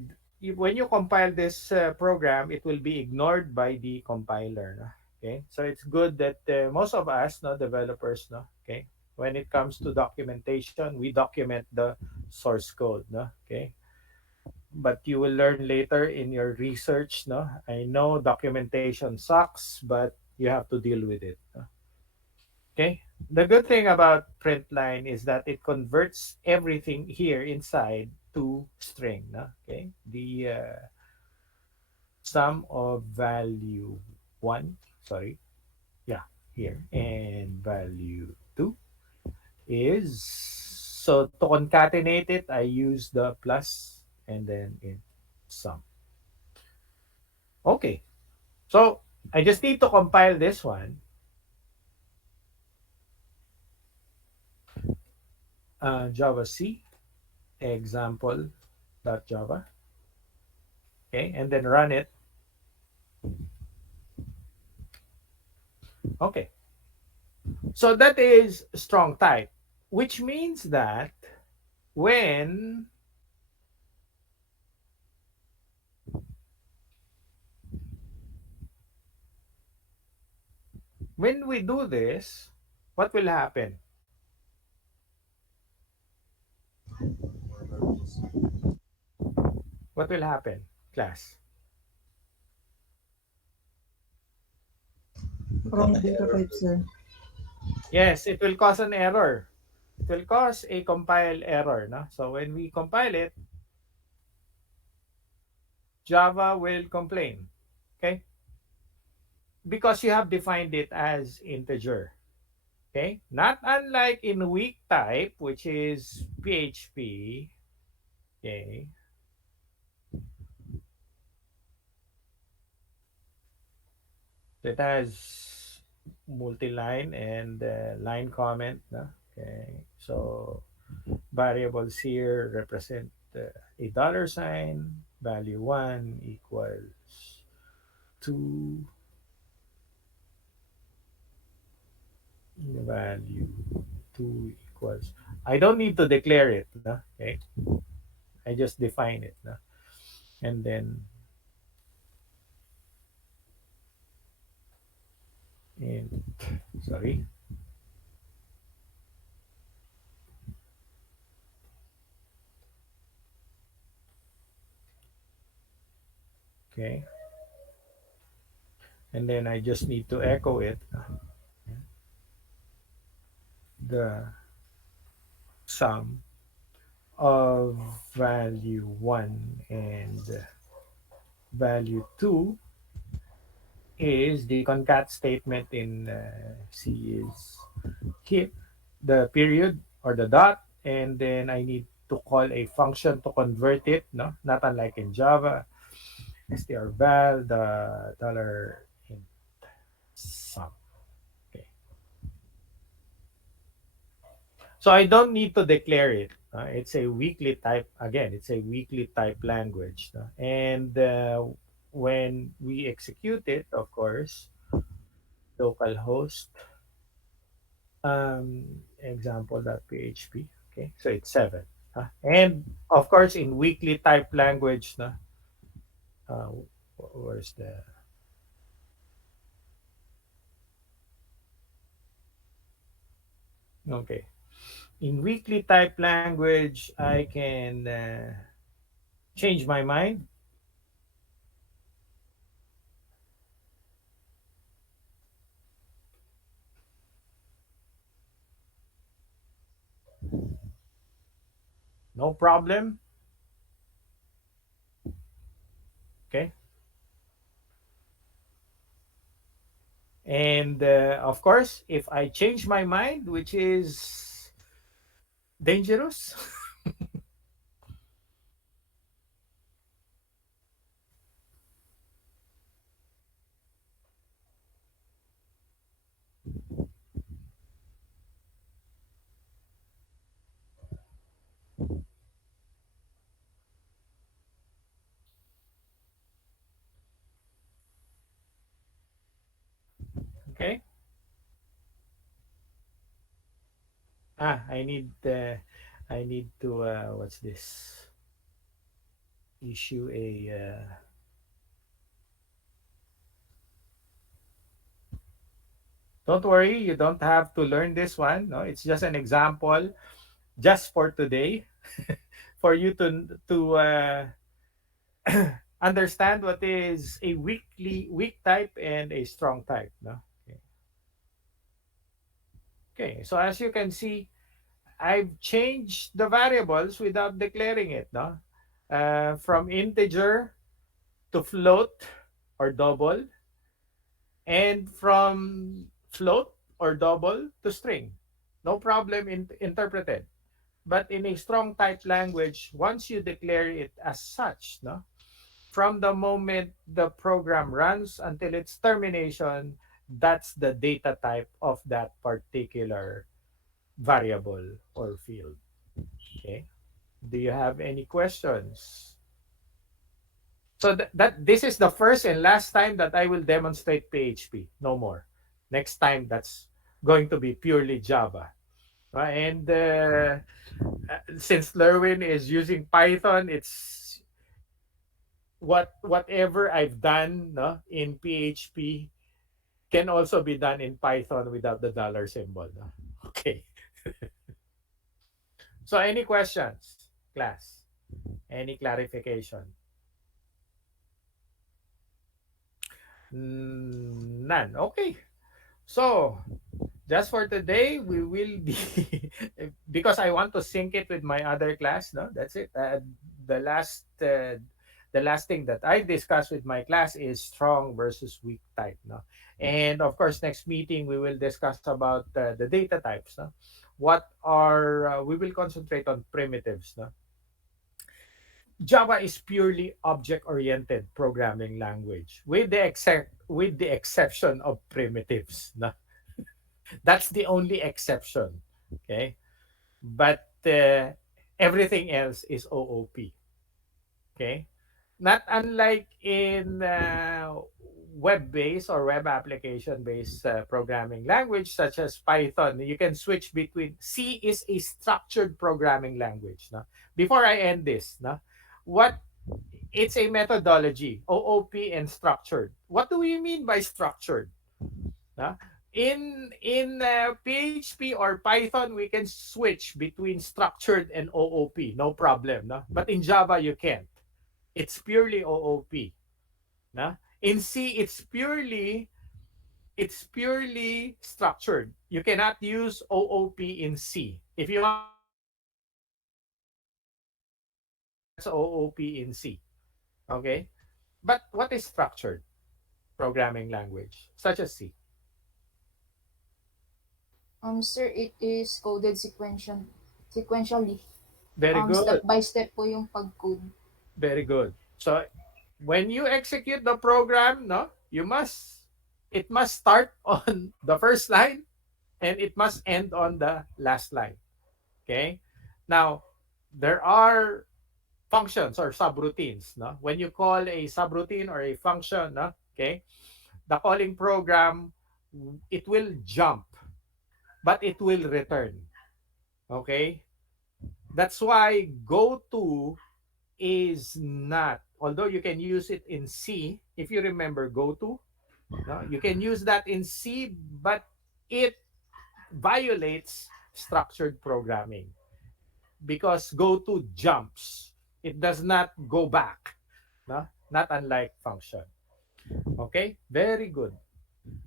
this program, it will be ignored by the compiler. No? Okay, so it's good that most of us, no, developers, no, okay, when it comes to documentation, we document the source code, no, okay. But you will learn later in your research, no. I know documentation sucks, but you have to deal with it. No? Okay. The good thing about print line is that it converts everything here inside to string. No? Okay. The sum of value 1, sorry, yeah, here, and value 2 is, so to concatenate it, I use the plus and then in sum. Okay. So I just need to compile this one. Java C example.java. Okay, and then run it. Okay. So that is strong type, which means that when we do this, what will happen? What will happen, class? Wrong data type, sir. Yes, it will cause an error. It will cause a compile error. No? So when we compile it, Java will complain. Okay? Because you have defined it as integer. Okay? Not unlike in weak type, which is PHP. Okay? It has multi-line and line comment. No? Okay? So variables here represent a dollar sign, value 1 equals 2, value 2 equals, I don't need to declare it, no? Okay, I just define it, no? And then int, sorry, okay, and then I just need to echo it, the sum of value 1 and value 2 is the concat statement in C is keep the period or the dot, and then I need to call a function to convert it, no? Not unlike in Java, strval the dollar in sum. Okay. So I don't need to declare it. It's a weakly type. Again, it's a weakly type language. No? And when we execute it, of course, localhost example.php. Okay, so it's 7. And of course, in weakly type language, no? Uh, where's the okay? In weakly type language, I can change my mind. No problem. Okay. And of course, if I change my mind, which is dangerous, okay. I need to what's this? Issue a don't worry, you don't have to learn this one. No, it's just an example, just for today, for you to understand what is a weak type and a strong type. No, okay. Okay. So as you can see, I've changed the variables without declaring it. No, from integer to float or double, and from float or double to string. No problem interpreted. But in a strong type language, once you declare it as such, no, from the moment the program runs until its termination, that's the data type of that particular variable or field. Okay. Do you have any questions? So that this is the first and last time that I will demonstrate PHP. No more. Next time, that's going to be purely Java. And since Lerwin is using Python, it's whatever I've done, no, in PHP can also be done in Python without the dollar symbol. No? Okay. So any questions, class? Any clarification? None. Okay. So just for today, we will be because I want to sync it with my other class. No, that's it. The last the last thing that I discussed with my class is strong versus weak type. No, and of course, next meeting we will discuss about the data types. No, what are we will concentrate on primitives. No, Java is purely object-oriented programming language, with the exception of primitives. No, that's the only exception. Okay, but everything else is OOP. Okay. not unlike in web-based or web application-based programming language such as Python. You can switch between. C is a structured programming language. No? Before I end this, no? What it's a methodology, OOP and structured. What do we mean by structured? No? In PHP or Python, we can switch between structured and OOP, no problem. No? But in Java, you can't. It's purely OOP. No? In C, it's purely structured. You cannot use OOP in C. If you want OOP in C. Okay? But what is structured programming language, such as C? Sir, it is coded sequentially. Very good. Step by step po yung pag-code. Very good. So when you execute the program, no, it must start on the first line and it must end on the last line. Okay? Now, there are functions or subroutines, no? When you call a subroutine or a function, no, okay? The calling program, it will jump, but it will return. Okay? That's why goto is not, although you can use it in C, if you remember goto, no, you can use that in C, but it violates structured programming because goto jumps. It does not go back, no? Not unlike function. Okay, very good.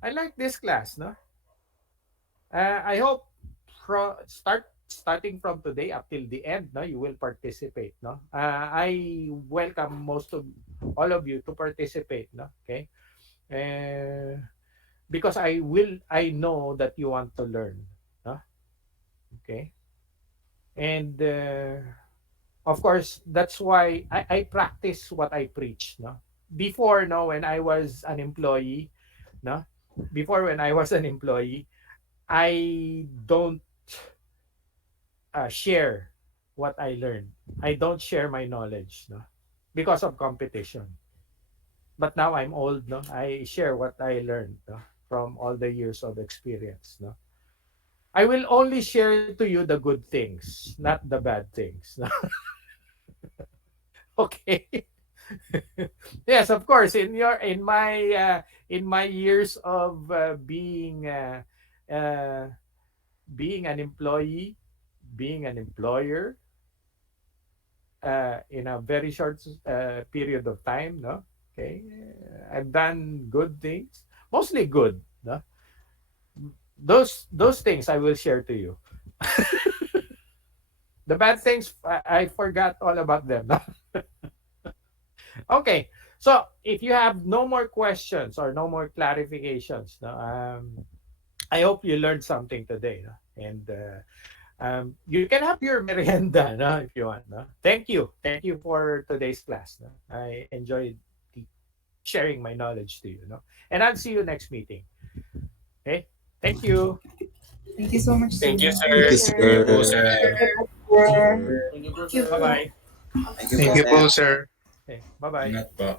I like this class, no? I hope starting from today up till the end, no, you will participate, no? I welcome all of you to participate, no? Okay, because I know that you want to learn, no? Okay, and of course that's why I practice what I preach, no? Before, no, when I was an employee, no, I don't share what I learned. I don't share my knowledge, no, because of competition. But now I'm old, no. I share what I learned, no, from all the years of experience, no. I will only share to you the good things, not the bad things. No? Okay. Yes, of course. In my years of being an employee, being an employer, in a very short period of time, no. Okay, I've done good things, mostly good, no. Those things I will share to you. The bad things, I forgot all about them. Okay, so if you have no more questions or no more clarifications, no, I hope you learned something today, no? And you can have your merienda, no, if you want. No? Thank you for today's class. No? I enjoyed sharing my knowledge to you. No? And I'll see you next meeting. Okay, thank you. Thank you so much. Thank you, sir. sir. Yes, Thank you po, sir. Bye bye. Thank you po, sir. Okay, bye bye. Ingat po.